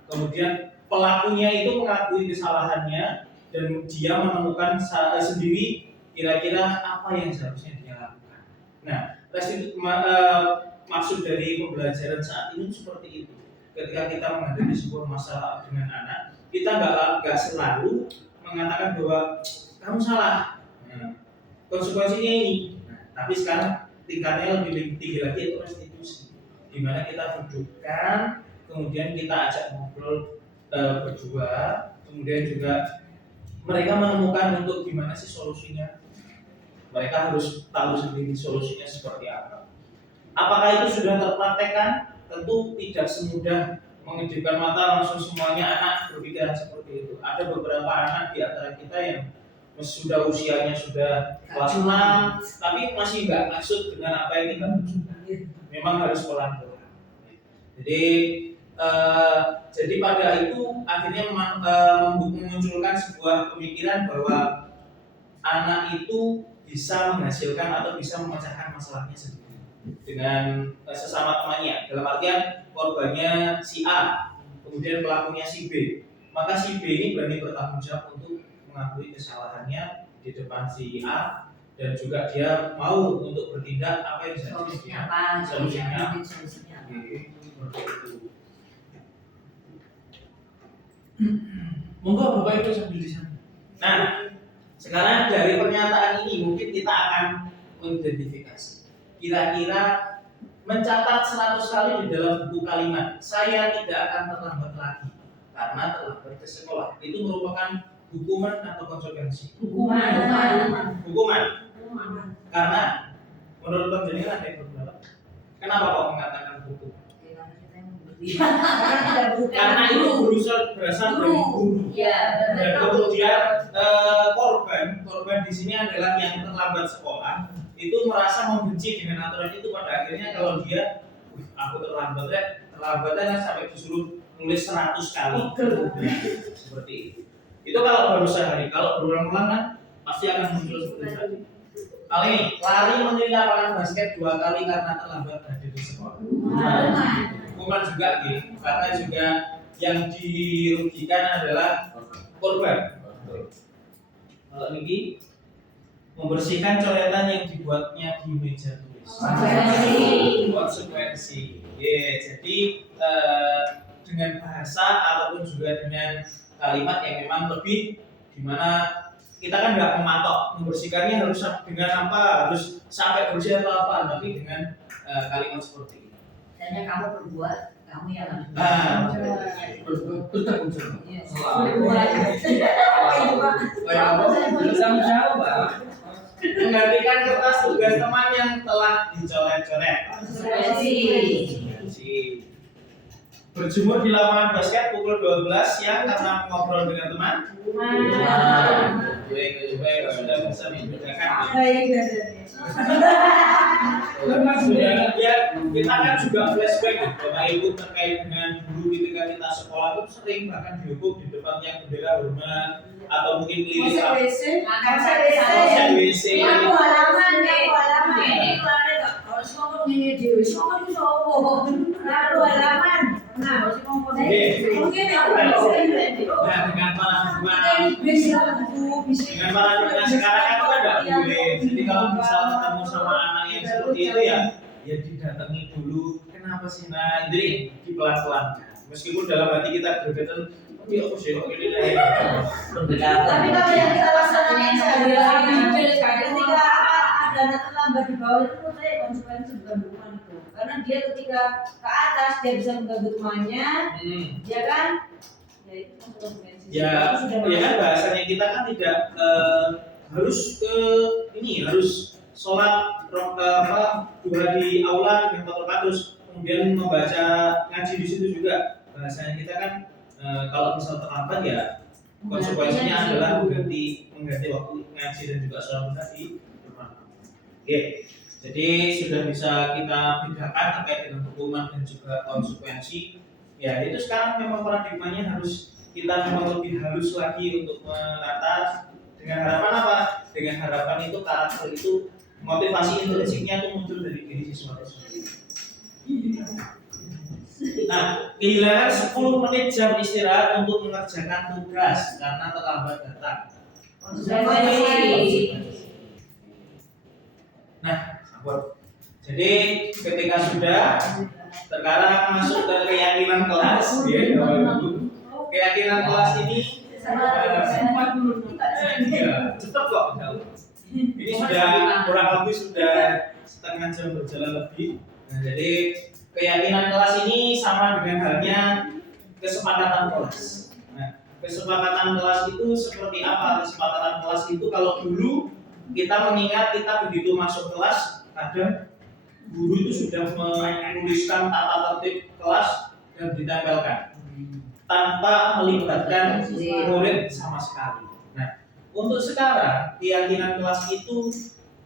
kemudian pelakunya itu mengakui kesalahannya dan dia menemukan sendiri kira-kira apa yang seharusnya dia lakukan. Nah, maksud dari pembelajaran saat ini seperti itu. Ketika kita menghadapi sebuah masalah dengan anak, kita nggak selalu mengatakan bahwa kamu salah. Nah, konsekuensinya ini. Nah, tapi sekarang tingkatnya lebih tinggi lagi itu restitusi, di mana kita dudukkan, kemudian kita ajak ngobrol berdua, kemudian juga mereka menemukan untuk gimana sih solusinya. Mereka harus tahu sendiri solusinya seperti apa. Apakah itu sudah terpraktekkan? Tentu tidak semudah mengejutkan mata langsung semuanya anak berpikiran seperti itu. Ada beberapa anak di antara kita yang sudah usianya sudah kelas 6, tapi masih nggak maksud dengan apa yang kita tunjukkan. Memang harus pelan-pelan. Jadi pada itu akhirnya memunculkan sebuah pemikiran bahwa anak itu bisa menghasilkan atau bisa memecahkan masalahnya sendiri dengan sesama temannya. Dalam artian korbannya si A, kemudian pelakunya si B. Maka si B ini berani bertanggung jawab untuk mengakui kesalahannya di depan si A, dan juga dia mau untuk bertindak apa yang seharusnya solusinya. Seperti itu. Monggo Bapak Ibu sambil di sana. Nah, sekarang dari pernyataan ini mungkin kita akan mengidentifikasi. Kira-kira mencatat 100 kali di dalam buku kalimat, saya tidak akan terlambat lagi karena terlambat ke sekolah. Itu merupakan hukuman atau konsekuensi? Hukuman. Karena menurut penjelasan ada yang berbeda. Kenapa kok mengatakan hukum? Karena itu berasal dari guru. Dan kemudian korban di sini adalah yang terlambat sekolah, itu merasa membenci dengan aturan itu. Pada akhirnya kalau dia aku terlambatnya sampai disuruh nulis 100 kali. Seperti itu. Itu kalau baru sehari. Kalau berulang-ulang kan pasti akan muncul seperti tadi. Kali ini lari menilai lapangan basket 2 kali karena terlambat hadir di sekolah. Hukuman juga gitu, karena juga yang dirugikan adalah korban. Kalau ini membersihkan coretan yang dibuatnya di meja tulis. Konsekuensi. Jadi dengan bahasa ataupun juga dengan kalimat yang memang lebih, dimana kita kan nggak mematok membersihkannya harus dengan apa, harus sampai bersih atau apa, tapi dengan kalimat seperti ini. Misalnya kamu berbuat, kamu yang bertanggung jawab. Menggantikan kertas tugas teman yang telah dicoret-coret. Berjemur di lapangan basket pukul 12 siang karena ngobrol dengan teman. Baik, sudah bisa dibedakan. Ya, kita kan juga flashback Bapak Ibu terkait dengan dulu ketika kita sekolah itu sering bahkan dihukum di depan yang bendera hormat atau mungkin keliling WC. Aku halaman. Ini harus ngomong ini di ngomong itu apa? Lalu halaman. Nah, harus ngomong mungkin dengan para sekarang kan nggak boleh. Jadi kalau misalnya ketemu sama anak yang seperti itu ya didatangi dulu. Kenapa sih? Nah, jadi dipelan-pelan. Meskipun dalam hati kita bergetar, tapi aku sih kok ini lah. Tapi kalau yang kita laksanakan sehari-hari, ketika ada anak terlambat di bawah itu menurut saya konsekuensi bukan hukuman itu. Karena dia ketika ke atas dia bisa mengganggu temannya, dia kan, ya itu konsekuensi. Ya kan bahasanya kita kan tidak harus harus sholat 2 di aula dengan 4 rakaat terus kemudian membaca ngaji di situ juga. Bahasanya kita kan kalau misal terlambat ya konsekuensinya adalah mengganti waktu ngaji dan juga sholat Duha di rumah. Oke, jadi sudah bisa kita bedakan terkait dengan hukuman dan juga konsekuensi. Ya itu sekarang memang paradigmanya harus kita memang lebih halus lagi untuk menata dengan harapan apa? Dengan harapan itu karakter itu motivasi intrinsiknya itu muncul dari diri siswa tersebut. Nah, kehilangan 10 menit jam istirahat untuk mengerjakan tugas karena terlambat datang. Nah, jadi ketika sudah sekarang masuk ke keyakinan kelas, keyakinan kelas ini cepat kok. Ini sudah kurang lebih sudah setengah jam berjalan lebih. Nah, jadi keyakinan kelas ini sama dengan halnya kesepakatan kelas. Nah, kesepakatan kelas itu seperti apa? Kesepakatan kelas itu kalau dulu kita mengingat kita begitu masuk kelas ada guru itu sudah menuliskan tata tertib kelas dan ditempelkan tanpa melibatkan murid sama sekali. Nah, untuk sekarang keyakinan kelas itu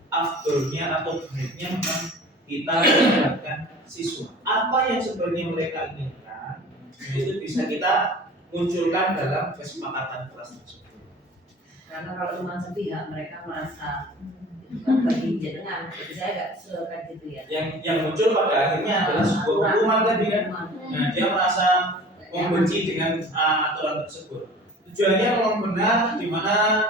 afdolnya atau baiknya memang kita melibatkan siswa. Apa yang sebenarnya mereka inginkan itu bisa kita munculkan dalam kesepakatan kelas tersebut. Karena kalau cuma sepihak mereka merasa itu kan bagi jenengan, jadi saya nggak suka gitu ya. Yang muncul pada akhirnya adalah sebuah hukuman tadi kan. Nah, dia merasa membenci dengan aturan tersebut. Tujuannya memang benar, di mana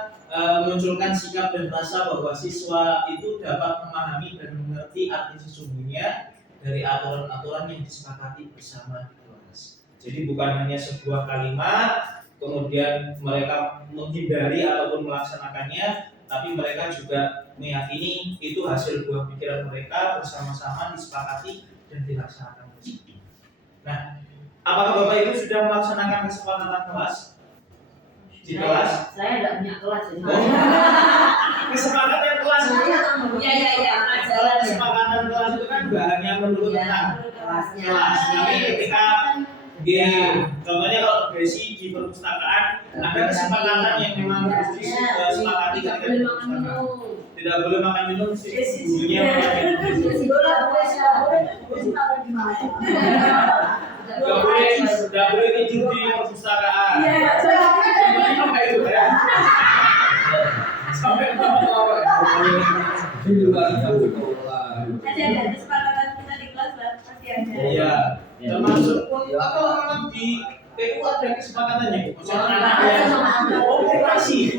menunjukkan sikap dan rasa bahwa siswa itu dapat memahami dan mengerti arti sesungguhnya dari aturan-aturan yang disepakati bersama di kelas. Jadi bukan hanya sebuah kalimat, kemudian mereka menghindari ataupun melaksanakannya, tapi mereka juga meyakini itu hasil buah pikiran mereka bersama-sama disepakati dan dilaksanakan bersama. Nah, apakah Bapak Ibu sudah melaksanakan kesepakatan kelas? Di kelas? Saya tidak punya kelas jadi. Kesepakatan kelas itu Iya. kesepakatan kelas itu kan nggak hanya menurut tentang kelas, tapi ketika contohnya kalau besi di perpustakaan ada kesepakatan yang memang harus disepakati ketika di perpustakaan. Tidak boleh makan minum gurunya tidak boleh tidur di perpustakaan. Apa itu ya? Sampai lama-lama. Di luar sekolah. Ada kesepakatan kita di kelas pasti ada. Iya. Termasuk pun kalau memang di PU ada kesepakatannya. Maksudnya operasi.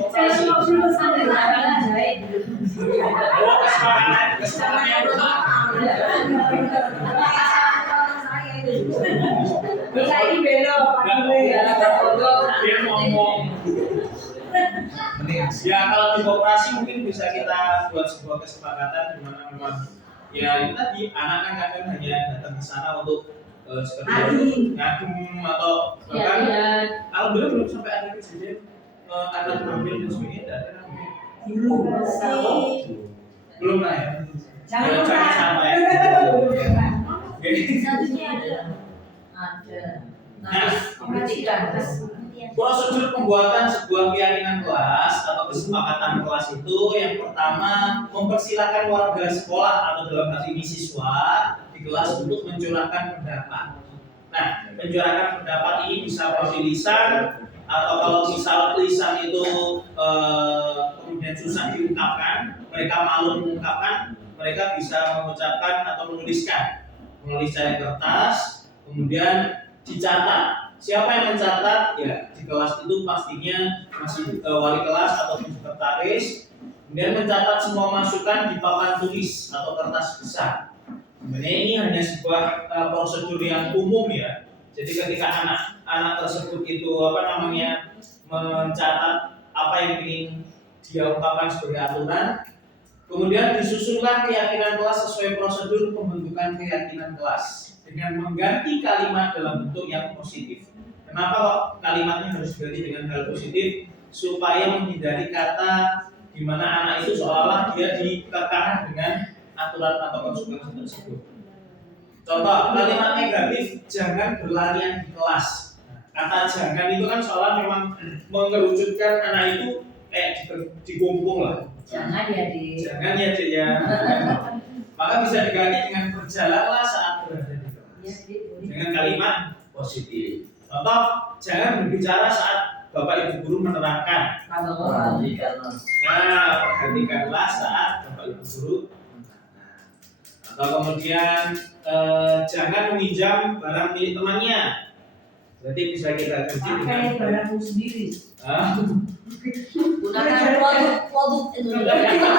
Kesepakatan yang Saya ini belok. dia ngomong. Ya kalau di koperasi mungkin bisa kita buat sebuah kesepakatan di mana memang ya itu tadi anak kan kadang hanya datang ke sana untuk sekedar ngagum atau bahkan alhamdulillah belum sampai ada kejadian anak ngambil dan sebagainya tidak ada belum lah ya. Jangan sampai. Satunya ada. Nah, perhatikan. Prosedur pembuatan sebuah keyakinan kelas atau kesepakatan kelas itu yang pertama mempersilahkan warga sekolah atau dalam hal ini siswa di kelas untuk mencurahkan pendapat. Nah, mencurahkan pendapat ini bisa melalui lisan atau kalau misal lisan itu kemudian susah diungkapkan, mereka malu mengungkapkan, mereka bisa mengucapkan atau menuliskan melalui kertas, kemudian dicatat. Siapa yang mencatat? Ya, di kelas itu pastinya masih wali kelas atau sekretaris. Kemudian mencatat semua masukan di papan tulis atau kertas besar. Sebenarnya ini hanya sebuah prosedur yang umum ya. Jadi ketika anak tersebut itu mencatat apa yang ingin dia ungkapkan sebagai aturan, kemudian disusunlah keyakinan kelas sesuai prosedur pembentukan keyakinan kelas dengan mengganti kalimat dalam bentuk yang positif. Kenapa kok kalimatnya harus diganti dengan hal positif? Supaya menghindari kata di mana anak itu seolah-olah dia dikekang dengan aturan atau konsekuensi tersebut. Contoh kalimat negatif, jangan berlarian di kelas. Kata jangan itu kan seolah memang mengerucutkan anak itu kayak dikumpul lah. Jangan ya Dik. Jangan ya Dek ya. Maka bisa diganti dengan berjalanlah saat berada di kelas. Ya Dik, boleh. Dengan kalimat positif. Contoh, jangan berbicara saat Bapak Ibu guru menerangkan. Tambah orang. Nah, perhatikanlah saat Bapak Ibu guru menerangkan. Atau kemudian jangan meminjam barang milik temannya. Berarti bisa kita ganti dengan Pakai barangmu sendiri. Ah, Gunakan produk Indonesia.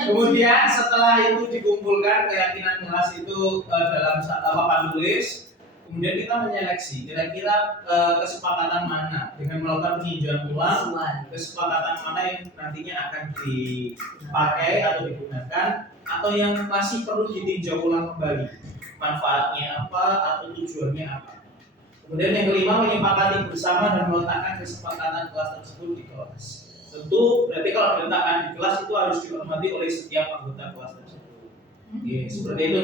Kemudian setelah itu dikumpulkan keyakinan kelas itu dalam papan tulis, kemudian kita menyeleksi kira-kira kesepakatan mana dengan melakukan peninjauan ulang, kesepakatan mana yang nantinya akan dipakai atau digunakan atau yang masih perlu ditinjau ulang kembali, manfaatnya apa atau tujuannya apa. Kemudian yang kelima, menyepakati bersama dan meletakkan kesepakatan kelas tersebut di kelas. Tentu berarti kalau diletakkan di kelas itu harus dihormati oleh setiap anggota kelas tersebut. Seperti itu.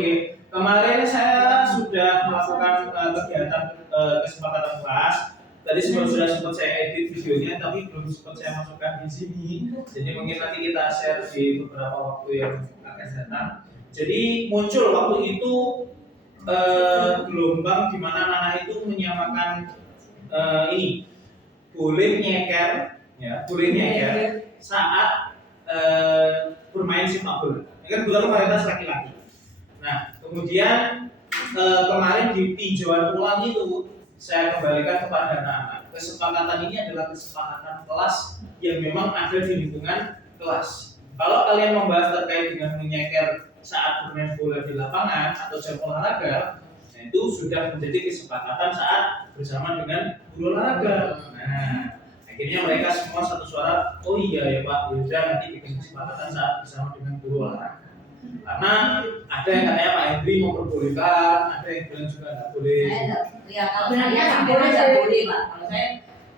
Kemarin saya sudah melakukan kegiatan kesepakatan kelas. Tadi sudah sempat saya edit videonya, tapi belum sempat saya masukkan di sini. Jadi mungkin nanti kita share di beberapa waktu yang akan datang. Jadi muncul waktu itu gelombang di mana anak itu menyamakan ini boleh nyeker, ya boleh nyeker saat bermain sepak bola. Ini kan kebetulan mayoritas laki-laki. Nah, kemudian kemarin di tinjauan ulang itu saya kembalikan kepada anak-anak. Kesepakatan ini adalah kesepakatan kelas yang memang ada di lingkungan kelas. Kalau kalian membahas terkait dengan menyeker saat bermain bola di lapangan atau jam olahraga, nah itu sudah menjadi kesepakatan saat bersama dengan guru olahraga. Nah, akhirnya mereka semua satu suara, oh iya ya Pak, ya nanti bikin kesepakatan saat bersama dengan guru olahraga. Karena ada yang katanya Pak Hendri memperbolehkan, ada yang bilang juga nggak boleh. Ya kalau saya sih boleh nggak boleh Pak. Kalau saya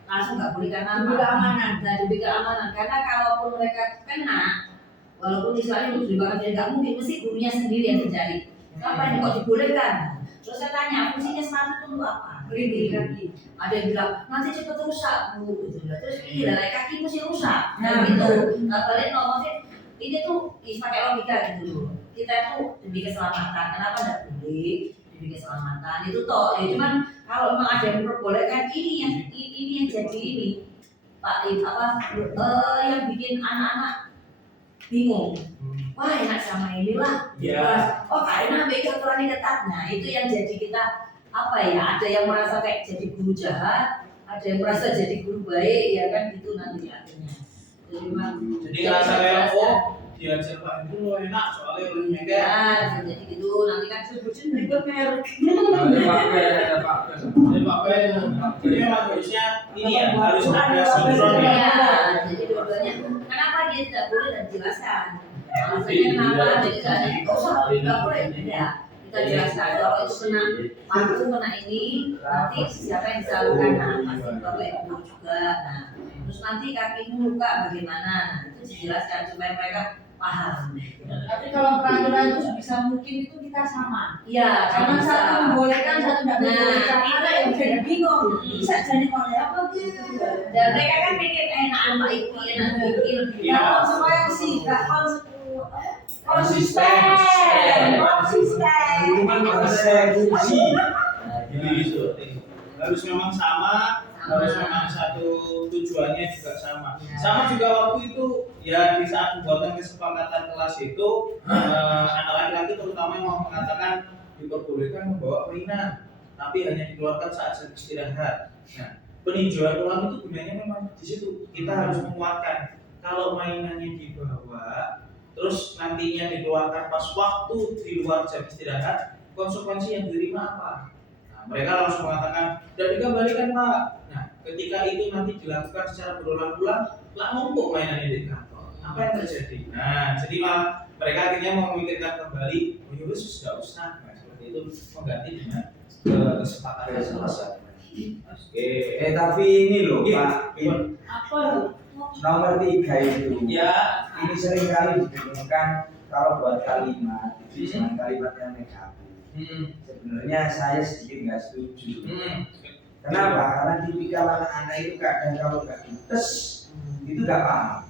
langsung nggak boleh karena demi keamanan. Nah demi keamanan karena kalaupun mereka kena, walaupun misalnya untuk dibakar nggak mungkin mesti gurunya sendiri yang dicari. Apa ini kok dibolehkan? Terus saya tanya fungsinya sepatu itu untuk apa? Beri kaki. Ada yang bilang nanti cepet rusak bu. Gitu. Terus iya kaki mesti rusak. Nah gitu. Nggak balik ngomongnya ini tuh pakai logika gitu. Kita tuh demi keselamatan. Kenapa nggak boleh? Demi keselamatan itu toh. Ya cuman kalau memang ada yang memperbolehkan ini yang jadi ini Pak yang bikin anak-anak bingung. Wah enak sama inilah. Ya. Oh karena mereka aturannya ketat. Nah itu yang jadi kita apa ya? Ada yang merasa kayak jadi guru jahat, ada yang merasa jadi guru baik, ya kan gitu nanti akhirnya. Jadi ngerasa kayak diajar Pak Hendri lo enak soalnya lo nyeker. Ya jadi gitu nanti kan sebutin berikut merek. Jadi Pak Jadi memang harusnya ini ya harus ada sinkron ya. Jadi dua-duanya kenapa dia tidak boleh dan jelaskan. Alasannya kenapa? Jadi nggak boleh ya. Kita jelaskan kalau itu kena paku kena ini nanti siapa yang disalurkan pasti bapak ibu juga. Nah terus nanti kakimu luka bagaimana? Nah, itu dijelaskan supaya mereka paham. Tapi kalau peraturan itu bisa mungkin itu kita sama. Iya, Karena bisa. satu membolehkan, satu tidak Nah, membolehkan. Ada yang jadi bingung. Bisa jadi oleh apa gitu. Dan mereka kan mikir enak Pak Iki, enak Iki lebih. Iya. Kalau semuanya sih nggak Konsisten. konsisten. Hukuman persekusi. Jadi seperti itu. Harus memang sama, harus memang satu tujuannya juga sama. Sama juga waktu itu ya di saat pembuatan kesepakatan kelas itu anak laki-laki terutama yang mau mengatakan diperbolehkan membawa mainan, tapi hanya dikeluarkan saat istirahat. Nah, peninjauan ulang itu gunanya memang di situ. Kita harus menguatkan kalau mainannya dibawa terus nantinya dikeluarkan pas waktu di luar jam istirahat, konsekuensi yang diterima apa? Nah, mereka langsung mengatakan, dan dikembalikan Pak. Nah, ketika itu nanti dilakukan secara berulang-ulang, lah numpuk mainannya di kantor. Apa yang terjadi? Nah, jadi malah mereka akhirnya memikirkan kembali, oh ya sudah usah. Nah, seperti itu mengganti dengan kesepakatan selesai. Oke. Tapi ini loh Pak, Apa loh? nomor 3 itu. Ya. Ini sering kali didengungkan kalau buat kalimat itu jangan kalimat yang negatif. Sebenarnya saya sedikit nggak setuju. Kenapa? Karena tipikal anak-anak itu kadang kalau nggak dites itu nggak paham.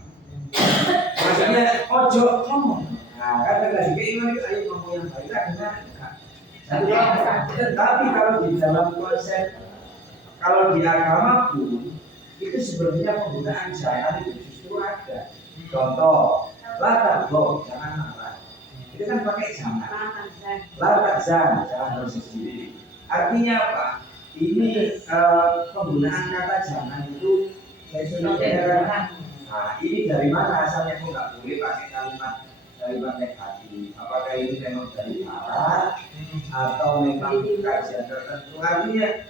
Maksudnya ojo ngomong. Nah, kadang lagi keinginan itu ayo ngomong yang baik kadang enggak. Tapi kalau di dalam konsep, kalau di agama pun itu sebenarnya penggunaan jangan itu justru ada. Contoh, latar dong, jangan marah. Itu kan pakai jangan. Latar jangan bersisi. Artinya apa? Ini penggunaan kata jangan itu sesuai. Nah, ini dari mana asalnya kok nggak boleh pakai kalimat negatif? Apakah ini memang dari barat atau memang kajian tertentu? Artinya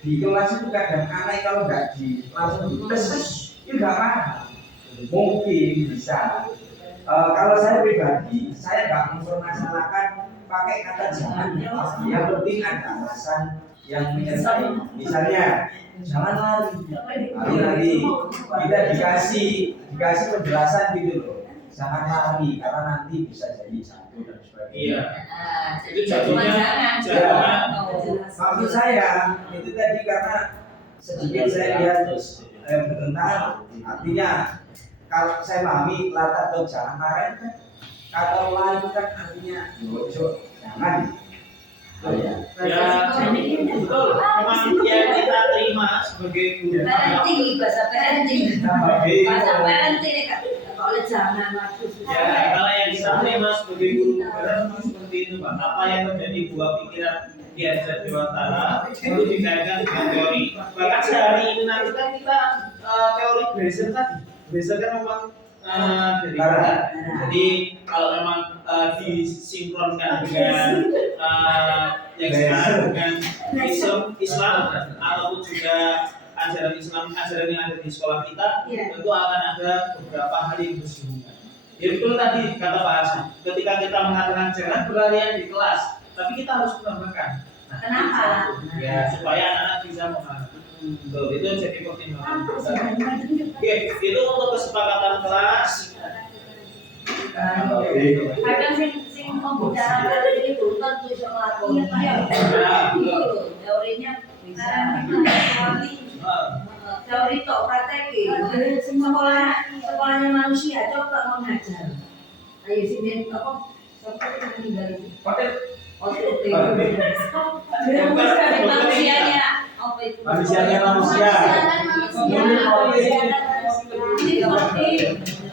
di kelas itu kadang aneh kalau nggak langsung dites, itu nggak paham. Mungkin bisa. Kalau saya pribadi, saya nggak mempermasalahkan pakai kata jangan. Yang penting ada alasan yang menyertai. Misalnya, jangan lari. Kita dikasih penjelasan gitu loh. Jangan lari karena nanti bisa jadi jatuh dan sebagainya. Iya. Itu Cuma jatuhnya jangan. Maksud saya itu tadi karena sedikit saya lihat bertentangan. Artinya kalau saya pahami latar atau jangan marah kan kalau lari kan artinya ojo jangan. Ya, betul. Memang yang kita terima sebagai guru Parenting, bahasa parenting. Bahasa parenting ini kan kalau jangan waktu ya, kalau yang kita terima sebagai guru memang seperti itu Pak. Apa yang terjadi buah pikiran di Arja Dewantara itu dikaitkan dengan teori. Bahkan sehari ini nanti kan kita teori Glaser tadi. Glaser kan memang dari barat. Jadi kalau memang disinkronkan dengan yang sekarang dengan Islam ataupun juga ajaran Islam, ajaran yang ada di sekolah kita, tentu akan ada beberapa hal yang bersinggungan. Ya betul tadi kata Pak Hasan, ketika kita mengatakan jangan berlarian di kelas, tapi kita harus menambahkan. Nah, Kenapa? Ya supaya anak-anak bisa memahami. Betul, itu jadi pertimbangan. Oke, itu untuk kesepakatan kelas. Kadang sing membicarakan itu tentu iso nglakoni. Teorinya bisa. Teori tok praktek sekolahnya manusia coba mau ngajar. Ayo sini apa? Seperti meninggal itu. Manusianya apa itu? Manusianya manusia. Ini seperti itu kan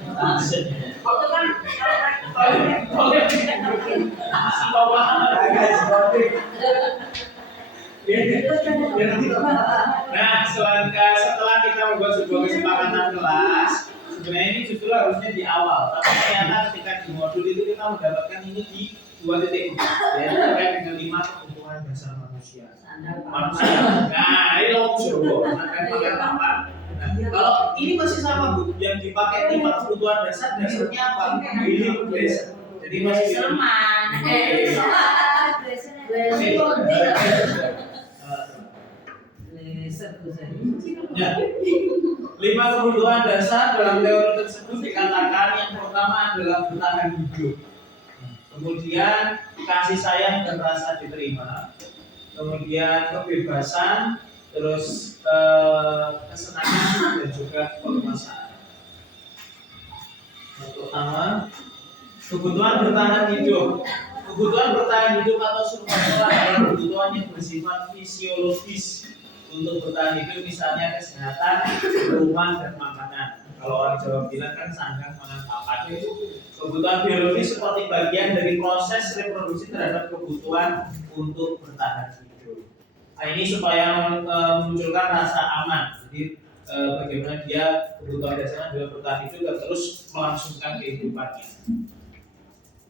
Nah, setelah kita membuat sebuah kesepakatan kelas, sebenarnya ini justru harusnya di awal. Tapi ternyata ketika di modul itu kita mendapatkan ini di 2.4, ya, terkait dengan 5 kebutuhan dasar manusia. Nah, ini langsung kalau ini masih sama Bu, yang dipakai 5 kebutuhan dasarnya apa? Ini base. Jadi masih Seman. Ya. 5 kebutuhan dasar dalam teori tersebut dikatakan yang pertama adalah bertahan hidup. Kemudian kasih sayang dan rasa diterima. Kemudian kebebasan, terus kesenangan dan juga kemaslahatan. Yang pertama, kebutuhan bertahan hidup. Kebutuhan bertahan hidup atau survival adalah kebutuhan yang bersifat fisiologis untuk bertahan hidup, misalnya kesehatan, rumah dan makanan. Kalau orang Jawa bilang kan sandang pangan papan. Kebutuhan biologis seperti bagian dari proses reproduksi terhadap kebutuhan untuk bertahan hidup. Nah, ini supaya memunculkan rasa aman. Jadi bagaimana dia kebutuhan dasarnya adalah bertahan hidup dan terus melangsungkan kehidupannya.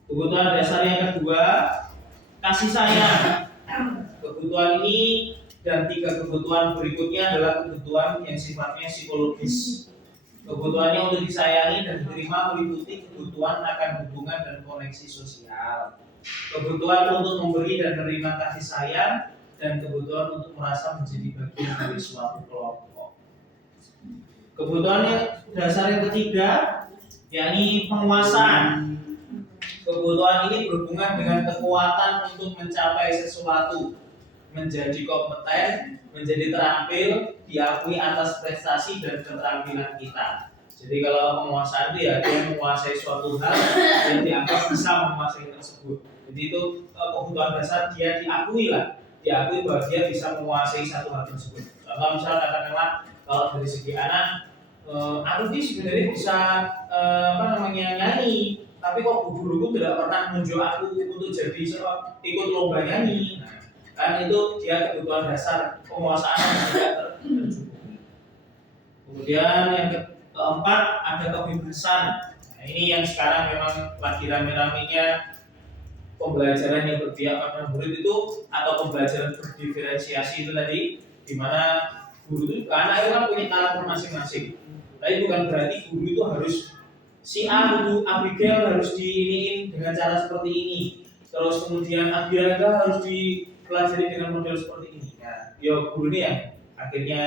Kebutuhan dasar yang kedua, kasih sayang. Kebutuhan ini dan 3 kebutuhan berikutnya adalah kebutuhan yang sifatnya psikologis. Kebutuhannya untuk disayangi dan diterima meliputi kebutuhan akan hubungan dan koneksi sosial. Kebutuhan untuk memberi dan menerima kasih sayang dan kebutuhan untuk merasa menjadi bagian dari suatu kelompok. Kebutuhan yang dasar yang ketiga, yakni penguasaan. Kebutuhan ini berhubungan dengan kekuatan untuk mencapai sesuatu, menjadi kompeten, menjadi terampil, diakui atas prestasi dan keterampilan kita. Jadi kalau penguasaan itu ya dia menguasai suatu hal dan dianggap bisa menguasai tersebut. Jadi itu kebutuhan dasar dia diakui bahwa dia bisa menguasai satu hal tersebut. Contoh misalnya katakanlah kalau dari segi anak, aku ini sebenarnya bisa nyanyi, tapi kok guruku tidak pernah menunjuk aku untuk jadi ikut lomba nyanyi. Nah, kan itu dia kebutuhan dasar penguasaan yang tidak tercukupi. Kemudian yang keempat ada kebebasan. Nah, ini yang sekarang memang lagi rame-ramenya pembelajaran yang berpihak pada murid itu atau pembelajaran berdiferensiasi itu tadi, di mana guru itu anak itu kan punya karakter masing-masing. Tapi bukan berarti guru itu harus si A itu Abigail harus diiniin dengan cara seperti ini. Terus kemudian Abigail harus dipelajari dengan model seperti ini. Nah, ya guru ini yang akhirnya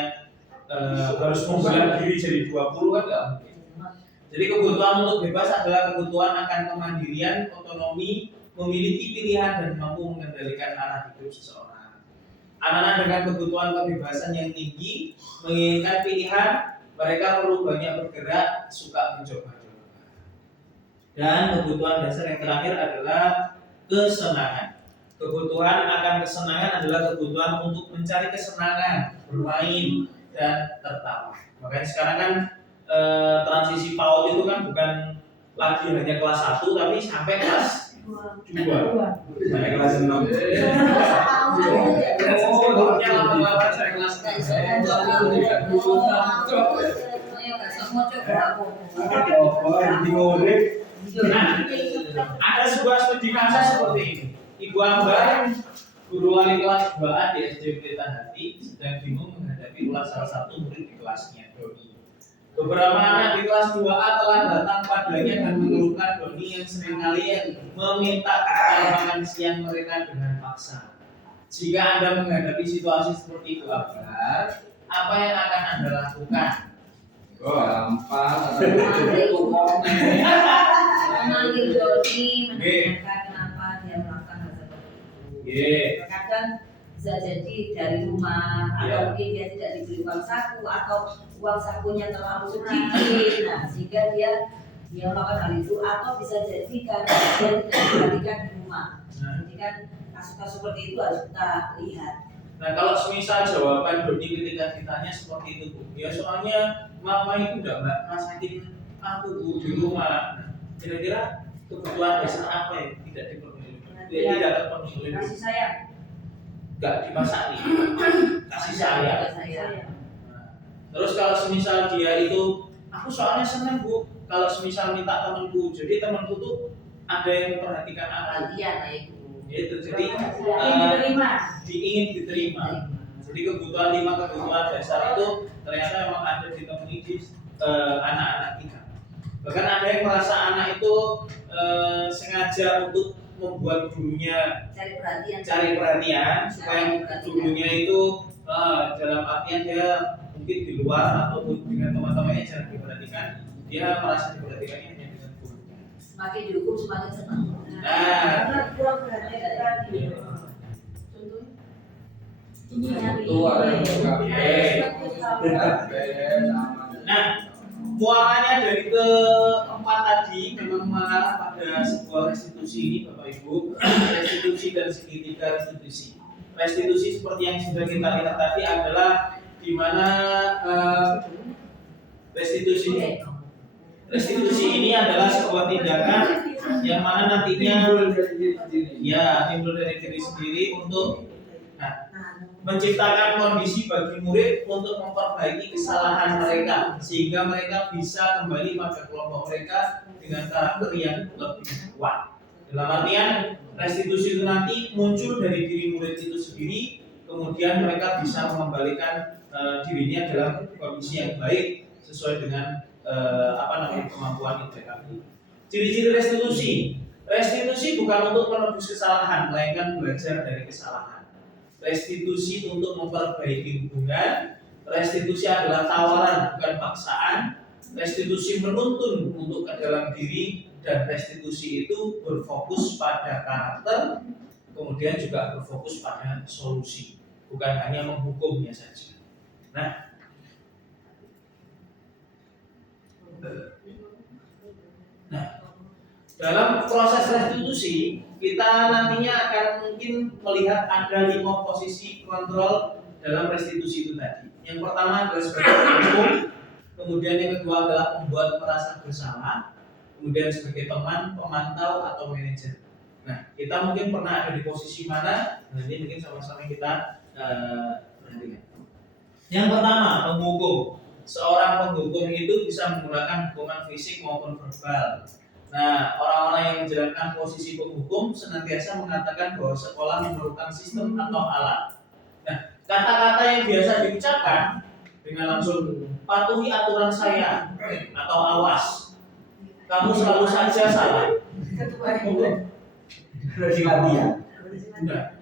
harus membelah diri jadi 20 kan enggak mungkin. Jadi kebutuhan untuk bebas adalah kebutuhan akan kemandirian, otonomi, memiliki pilihan dan mampu mengendalikan arah hidup seseorang. Anak-anak dengan kebutuhan kebebasan yang tinggi menginginkan pilihan, mereka perlu banyak bergerak, suka mencoba-coba. Dan kebutuhan dasar yang terakhir adalah kesenangan. Kebutuhan akan kesenangan adalah kebutuhan untuk mencari kesenangan, bermain, dan tertawa. Makanya sekarang kan transisi PAUD itu kan bukan lagi hanya kelas 1 tapi sampai kelas 2. Sampai kelas 6. Dulunya lama-lama sampai kelas 6. Ada sebuah studi kasus seperti ini. Ibu Ambar, guru wali kelas 2A di SD Pelita Hati, sedang bingung menghadapi ulah salah satu murid di kelasnya, Doni. Beberapa anak di kelas 2A telah datang padanya dan mengeluhkan Doni yang seringkali meminta kepada makan siang mereka dengan paksa. Jika Anda menghadapi situasi seperti itu, Ambar, apa yang akan Anda lakukan? Gampang. Memanggil Doni, menanyakan kenapa dia melakukan hal seperti itu. Terkadang bisa jadi dari rumah atau mungkin dia tidak diberi uang saku atau uang sakunya terlalu sedikit, nah sehingga dia melakukan hal itu, atau bisa jadi karena dia tidak diperhatikan di rumah. Jadi kan kasus-kasus seperti itu harus kita lihat. Nah kalau semisal jawaban Doni ketika ditanya seperti itu, Bu, ya soalnya mama itu udah masakin aku, Bu, di rumah. Nah, kira-kira kebutuhan dasar apa yang tidak dipenuhi? Tidak terpenuhi. Kasih sayang. Gak dimasaki. Kasih sayang. Nah, terus kalau semisal dia itu, aku soalnya seneng, Bu, kalau semisal minta temanku, jadi temanku tuh ada yang memperhatikan aku. Itu jadi ingin diterima. Jadi kebutuhan 5 kebutuhan dasar itu ternyata memang ada ditemui di anak-anak kita. Bahkan ada yang merasa anak itu sengaja untuk membuat gurunya cari perhatian supaya gurunya itu dalam artian dia mungkin di luar atau dengan teman-temannya jarang diperhatikan, dia merasa diperhatikannya hanya dengan gurunya. Semakin dihukum semakin senang. Karena kurang perhatian tadi. Nah, muaranya dari keempat tadi memang mengarah pada sebuah restitusi ini, Bapak Ibu. Restitusi dan segitiga restitusi. Restitusi seperti yang sudah kita lihat tadi adalah di mana restitusi ini adalah sebuah tindakan yang mana nantinya timbul dari diri sendiri untuk menciptakan kondisi bagi murid untuk memperbaiki kesalahan mereka sehingga mereka bisa kembali pada kelompok mereka dengan karakter yang lebih kuat. Dalam artian restitusi itu nanti muncul dari diri murid itu sendiri, kemudian mereka bisa mengembalikan dirinya dalam kondisi yang baik sesuai dengan kemampuan yang mereka miliki. Ciri-ciri restitusi bukan untuk menebus kesalahan, melainkan belajar dari kesalahan. restitusi untuk memperbaiki hubungan, restitusi adalah tawaran bukan paksaan, restitusi menuntun untuk ke dalam diri, dan restitusi itu berfokus pada karakter, kemudian juga berfokus pada solusi, bukan hanya menghukumnya saja. Nah, dalam proses restitusi kita nantinya akan mungkin melihat ada 5 posisi kontrol dalam restitusi itu tadi. Yang pertama adalah sebagai hukum, kemudian yang kedua adalah membuat merasa bersalah, kemudian sebagai teman, pemantau atau manajer. Nah, kita mungkin pernah ada di posisi mana? Nanti mungkin sama-sama kita perhatikan. Yang pertama, penghukum. Seorang penghukum itu bisa menggunakan hukuman fisik maupun verbal. Nah, orang-orang yang menjalankan posisi penghukum senantiasa mengatakan bahwa sekolah memerlukan sistem atau alat. Nah, kata-kata yang biasa diucapkan dengan langsung patuhi aturan saya atau awas. Kamu selalu saja salah. Berarti Enggak.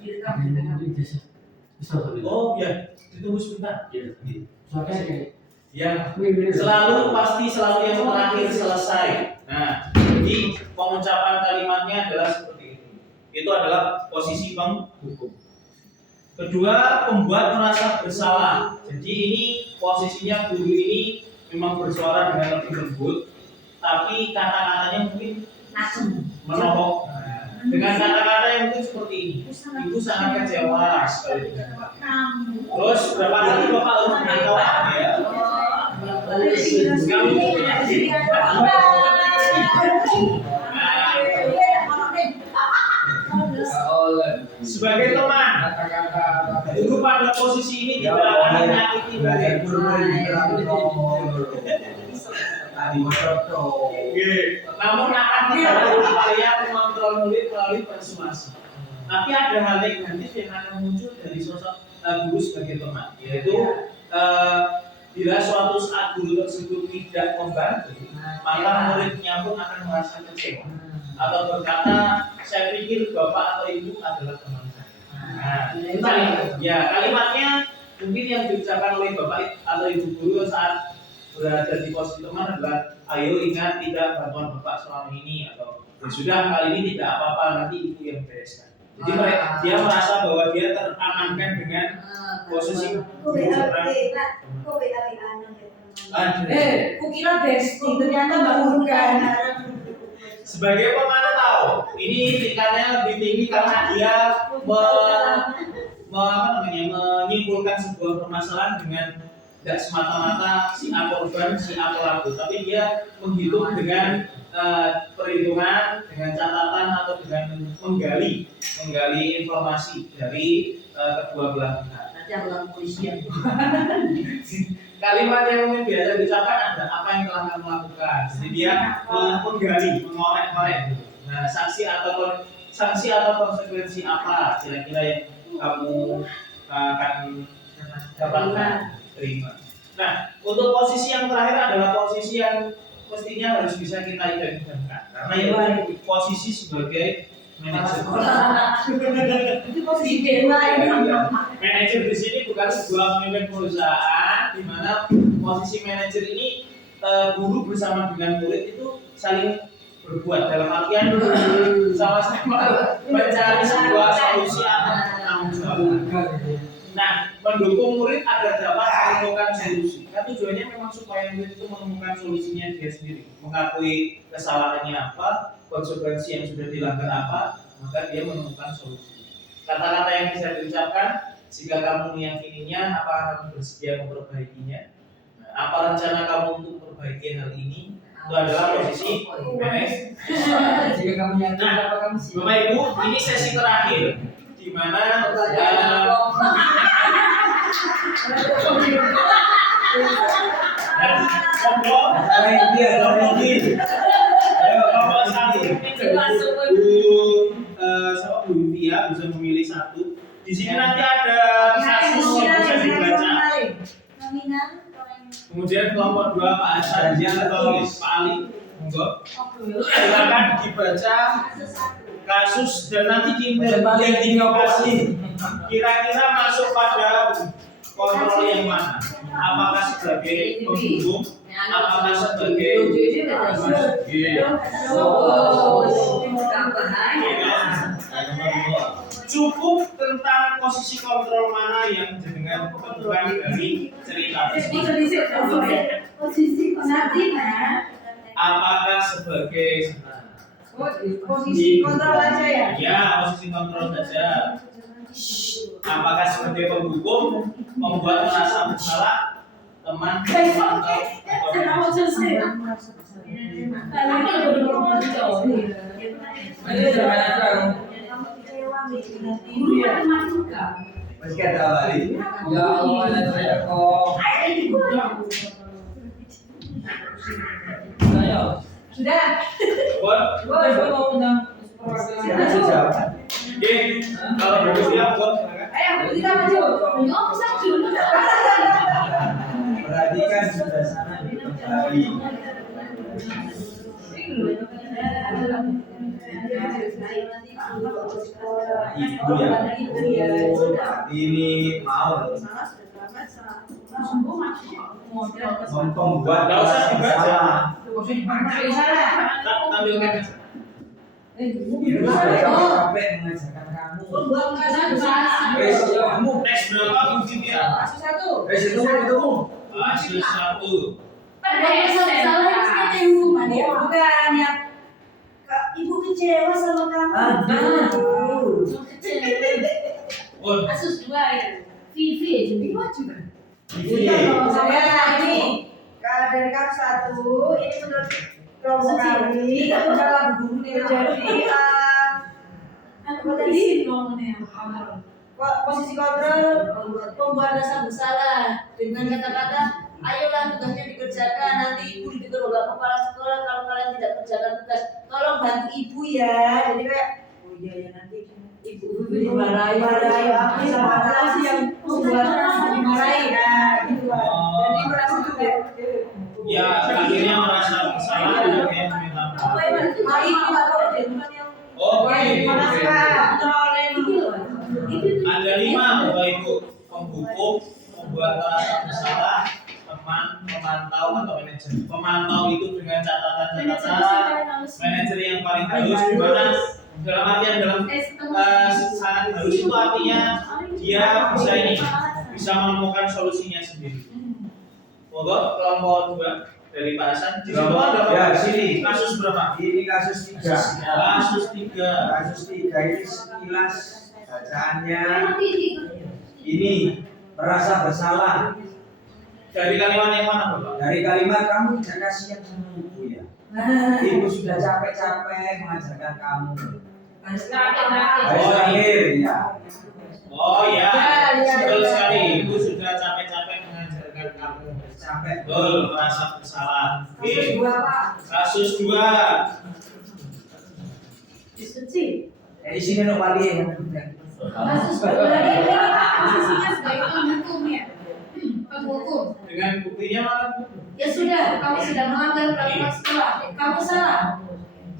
Oh ya, ditunggu sebentar. Yang selalu yang terakhir selesai. Nah, jadi pengucapan kalimatnya adalah seperti itu. Itu adalah posisi penghukum. Kedua, pembuat merasa bersalah. Jadi ini posisinya guru ini memang bersuara dengan lebih lembut, tapi kata-katanya mungkin menohok. Dengan kata-kata yang mungkin seperti ini. Ibu sangat kecewa sekali dengan Pak. Terus berapa kali Bapak harus menangkap ya? Kamu punya sebagai teman, guru pada posisi ini tidak akan menyakiti namun akan dibantu upaya mengontrol murid melalui persuasi. Tapi ada hal negatif yang akan muncul dari sosok guru sebagai teman, yaitu bila suatu saat guru tersebut tidak membantu, maka muridnya pun akan merasa kecewa atau berkata, saya pikir bapak atau ibu adalah teman saya. Nah, kalimatnya mungkin yang diucapkan oleh bapak atau ibu guru saat berada di posisi teman adalah, ayo ingat tidak bantuan bapak selama ini, atau sudah kali ini tidak apa-apa, nanti ibu yang bereskan. Jadi dia merasa bahwa dia teramankan dengan posisi kukira bestie ternyata nggak bukan. Sebagai pemantau, ini tingkatnya lebih tinggi karena dia menyimpulkan sebuah permasalahan dengan tidak semata-mata si A korban, si A pelaku, tapi dia menghitung dengan perhitungan, dengan catatan atau dengan menggali informasi dari kedua belah pihak. Nanti aku lakukan polisian. Kalimat yang mungkin biasa diucapkan ada apa yang telah kamu lakukan. Jadi dia menggali, mengorek-ngorek. Nah, sanksi atau konsekuensi apa kira-kira yang kamu akan dapatkan terima. Nah, untuk posisi yang terakhir adalah posisi yang mestinya harus bisa kita identifikasikan. Karena itu posisi sebagai manajer. Itu posisi dewa ini. Manajer di sini bukan sebuah pemimpin perusahaan, di mana posisi manajer ini guru bersama dengan murid itu saling berbuat dalam artian sama-sama mencari sebuah solusi atau tanggung jawab. Nah, mendukung murid agar dapat menemukan solusi. Kan tujuannya memang supaya murid itu menemukan solusinya dia sendiri, mengakui kesalahannya apa, konsekuensi yang sudah dilanggar apa, maka dia menemukan solusi. Kata-kata yang bisa diucapkan, jika kamu meyakininya, apa kamu bersedia memperbaikinya? Nah, apa rencana kamu untuk memperbaiki hal ini? Itu adalah posisi manajer. Jika kamu yakin, apa kamu siap? Bapak Ibu, ini sesi terakhir di mana Bu Yuvia bisa memilih satu. Di sini nanti ada kasus yang bisa dibaca. Kemudian kelompok 2 Pak Hasan atau Pak Ali, monggo. Silakan dibaca kasus dan nanti diidentifikasi kira-kira masuk pada kontrol yang mana? Apakah sebagai penghubung? Apakah sebagai cukup tentang posisi kontrol mana yang dengan ketentuan dari cerita Posisi apakah sebagai Posisi kontrol aja ya. ya posisi kontrol saja apakah sebagai penghukum membuat merasa bersalah teman Masih kata balik. Ya Allah, saya kok. Saya. Sudah. Saya mau undang Siapa jawab? kalau belum siap buat Ayo kita maju. Perhatikan sudah sana di kembali. Ibu yang ini mau membuat Nggak usah dibaca. masalah. tampilkan Ibu sudah capek mengajarkan kamu. Wes, kamu. next berapa buktinya Kasus 1. Wes itu. kasus 1 Bukan ya. Ibu kecewa sama kamu. Aduh. Kasus 2 ya. Vivi Ibu juga. Iya. Saya ini kalau dari kasus 1 ini menurut kelompok kami dalam guru jadi posisi kontrol Membuat rasa bersalah dengan kata-kata ayolah tugasnya dikerjakan, nanti ibu ditegur oleh kepala sekolah kalau kalian tidak kerjakan tugas, tolong bantu ibu ya. Jadi kayak oh iya ya nanti ibu dimarahi aku sama kelas yang membuat dimarahi ya gitu kan. Jadi merasa juga ya akhirnya merasa bersalah dan akhirnya meminta maaf mari kita tahu deh bukan yang oke makasih Pak. ada 5 Bapak Ibu penghukum membuat merasa bersalah teman pemantau atau manajer pemantau itu dengan catatan manajer yang paling halus di mana dalam artian sangat halus itu artinya dia bisa bisa menemukan solusinya sendiri. Moga kelompok 2 dari Pak Hasan di situ ada Ya, sini. kasus berapa? Ini kasus 3. Kasus 3. Kasus 3 ini sekilas bacaannya ini merasa bersalah. Dari kalimat yang mana Bapak? Dari kalimat kamu tidak kasihan sama ibu ya. Ibu sudah capek-capek mengajarkan kamu. Harus terakhir ya. Oh ya, betul sekali. Ibu sudah capek-capek mengajarkan kamu. Capek. Betul, merasa bersalah. kasus 2 Pak. Kasus 2. Di sini no wali ya. Kasus 2 lagi posisinya sebagai penghukum ya. Penghukum. Dengan buktinya mana Bu? Ya sudah, kamu sudah melanggar peraturan sekolah. Kamu salah.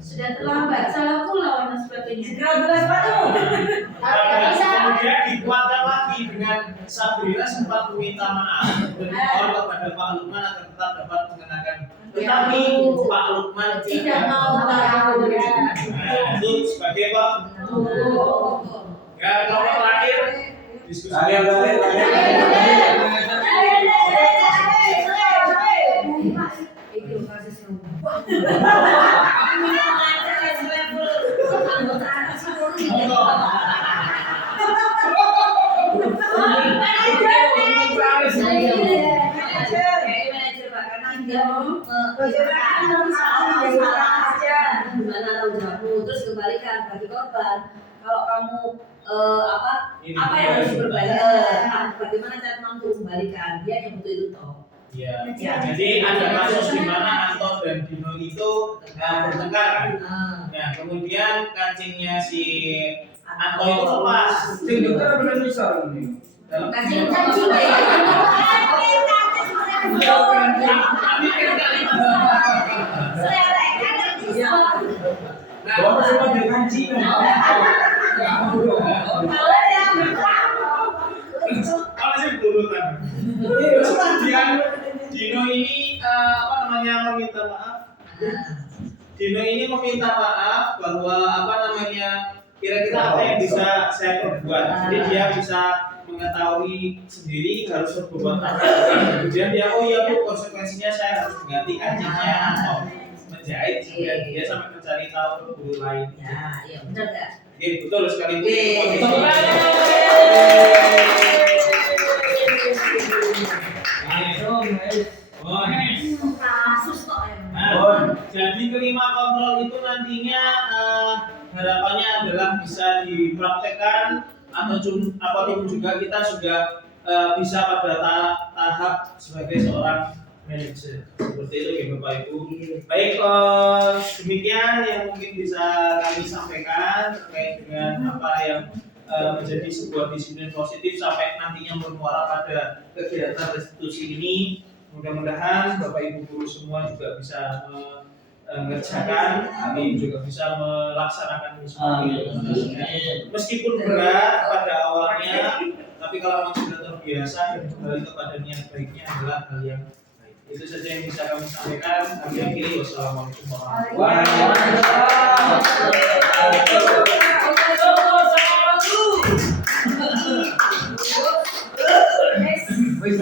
Sudah terlambat, salah pula dan sebagainya. Segera belas sepatu. Kemudian dikuatkan lagi dengan Sabrina sempat meminta maaf dan mohon kepada Pak Lukman agar tetap dapat mengenakan. Tetapi Pak Lukman Tidak mau tahu. itu sebagai Pak. Ya, nomor terakhir diskusi. Gimana tahu jawabmu terus kembalikan bagi korban kalau kamu apa yang harus diperbaiki bagaimana cara mampu kembalikan dia yang butuh itu toh. Ya. Jadi ada kasus di mana Anton dan Dino itu bertengkar. Nah, kemudian kancingnya si Anton itu lepas. Dokter benar bisa ini. Kancing Bapak semua dengan Cina. Kalau sih berurutan. Kemudian Dino ini apa namanya meminta maaf. Dino ini meminta maaf bahwa apa namanya kira-kira apa yang bisa saya perbuat. Jadi dia bisa mengetahui sendiri harus berbuat apa. Kemudian dia oh iya Bu, konsekuensinya saya harus mengganti kancingnya atau menjahit. Dia sampai mencari tahu ke guru lain. Ya, iya benar nggak? Oke, betul sekali Bu. Kasus kok ya. Nah, jadi kelima kontrol itu nantinya harapannya adalah bisa dipraktekkan apapun juga kita sudah bisa pada tahap sebagai seorang manajer seperti itu ya Bapak Ibu. Baik, demikian yang mungkin bisa kami sampaikan terkait dengan apa yang menjadi sebuah disiplin positif sampai nantinya bermuara pada kegiatan restitusi ini. Mudah-mudahan Bapak Ibu guru semua juga bisa mengerjakan, kami juga bisa melaksanakan ini semua. Meskipun berat pada awalnya, tapi kalau memang sudah terbiasa dan kembali kepada niat baiknya adalah hal yang baik. Itu saja yang bisa kami sampaikan. Kami akhiri. Wassalamualaikum warahmatullahi wabarakatuh. Wis,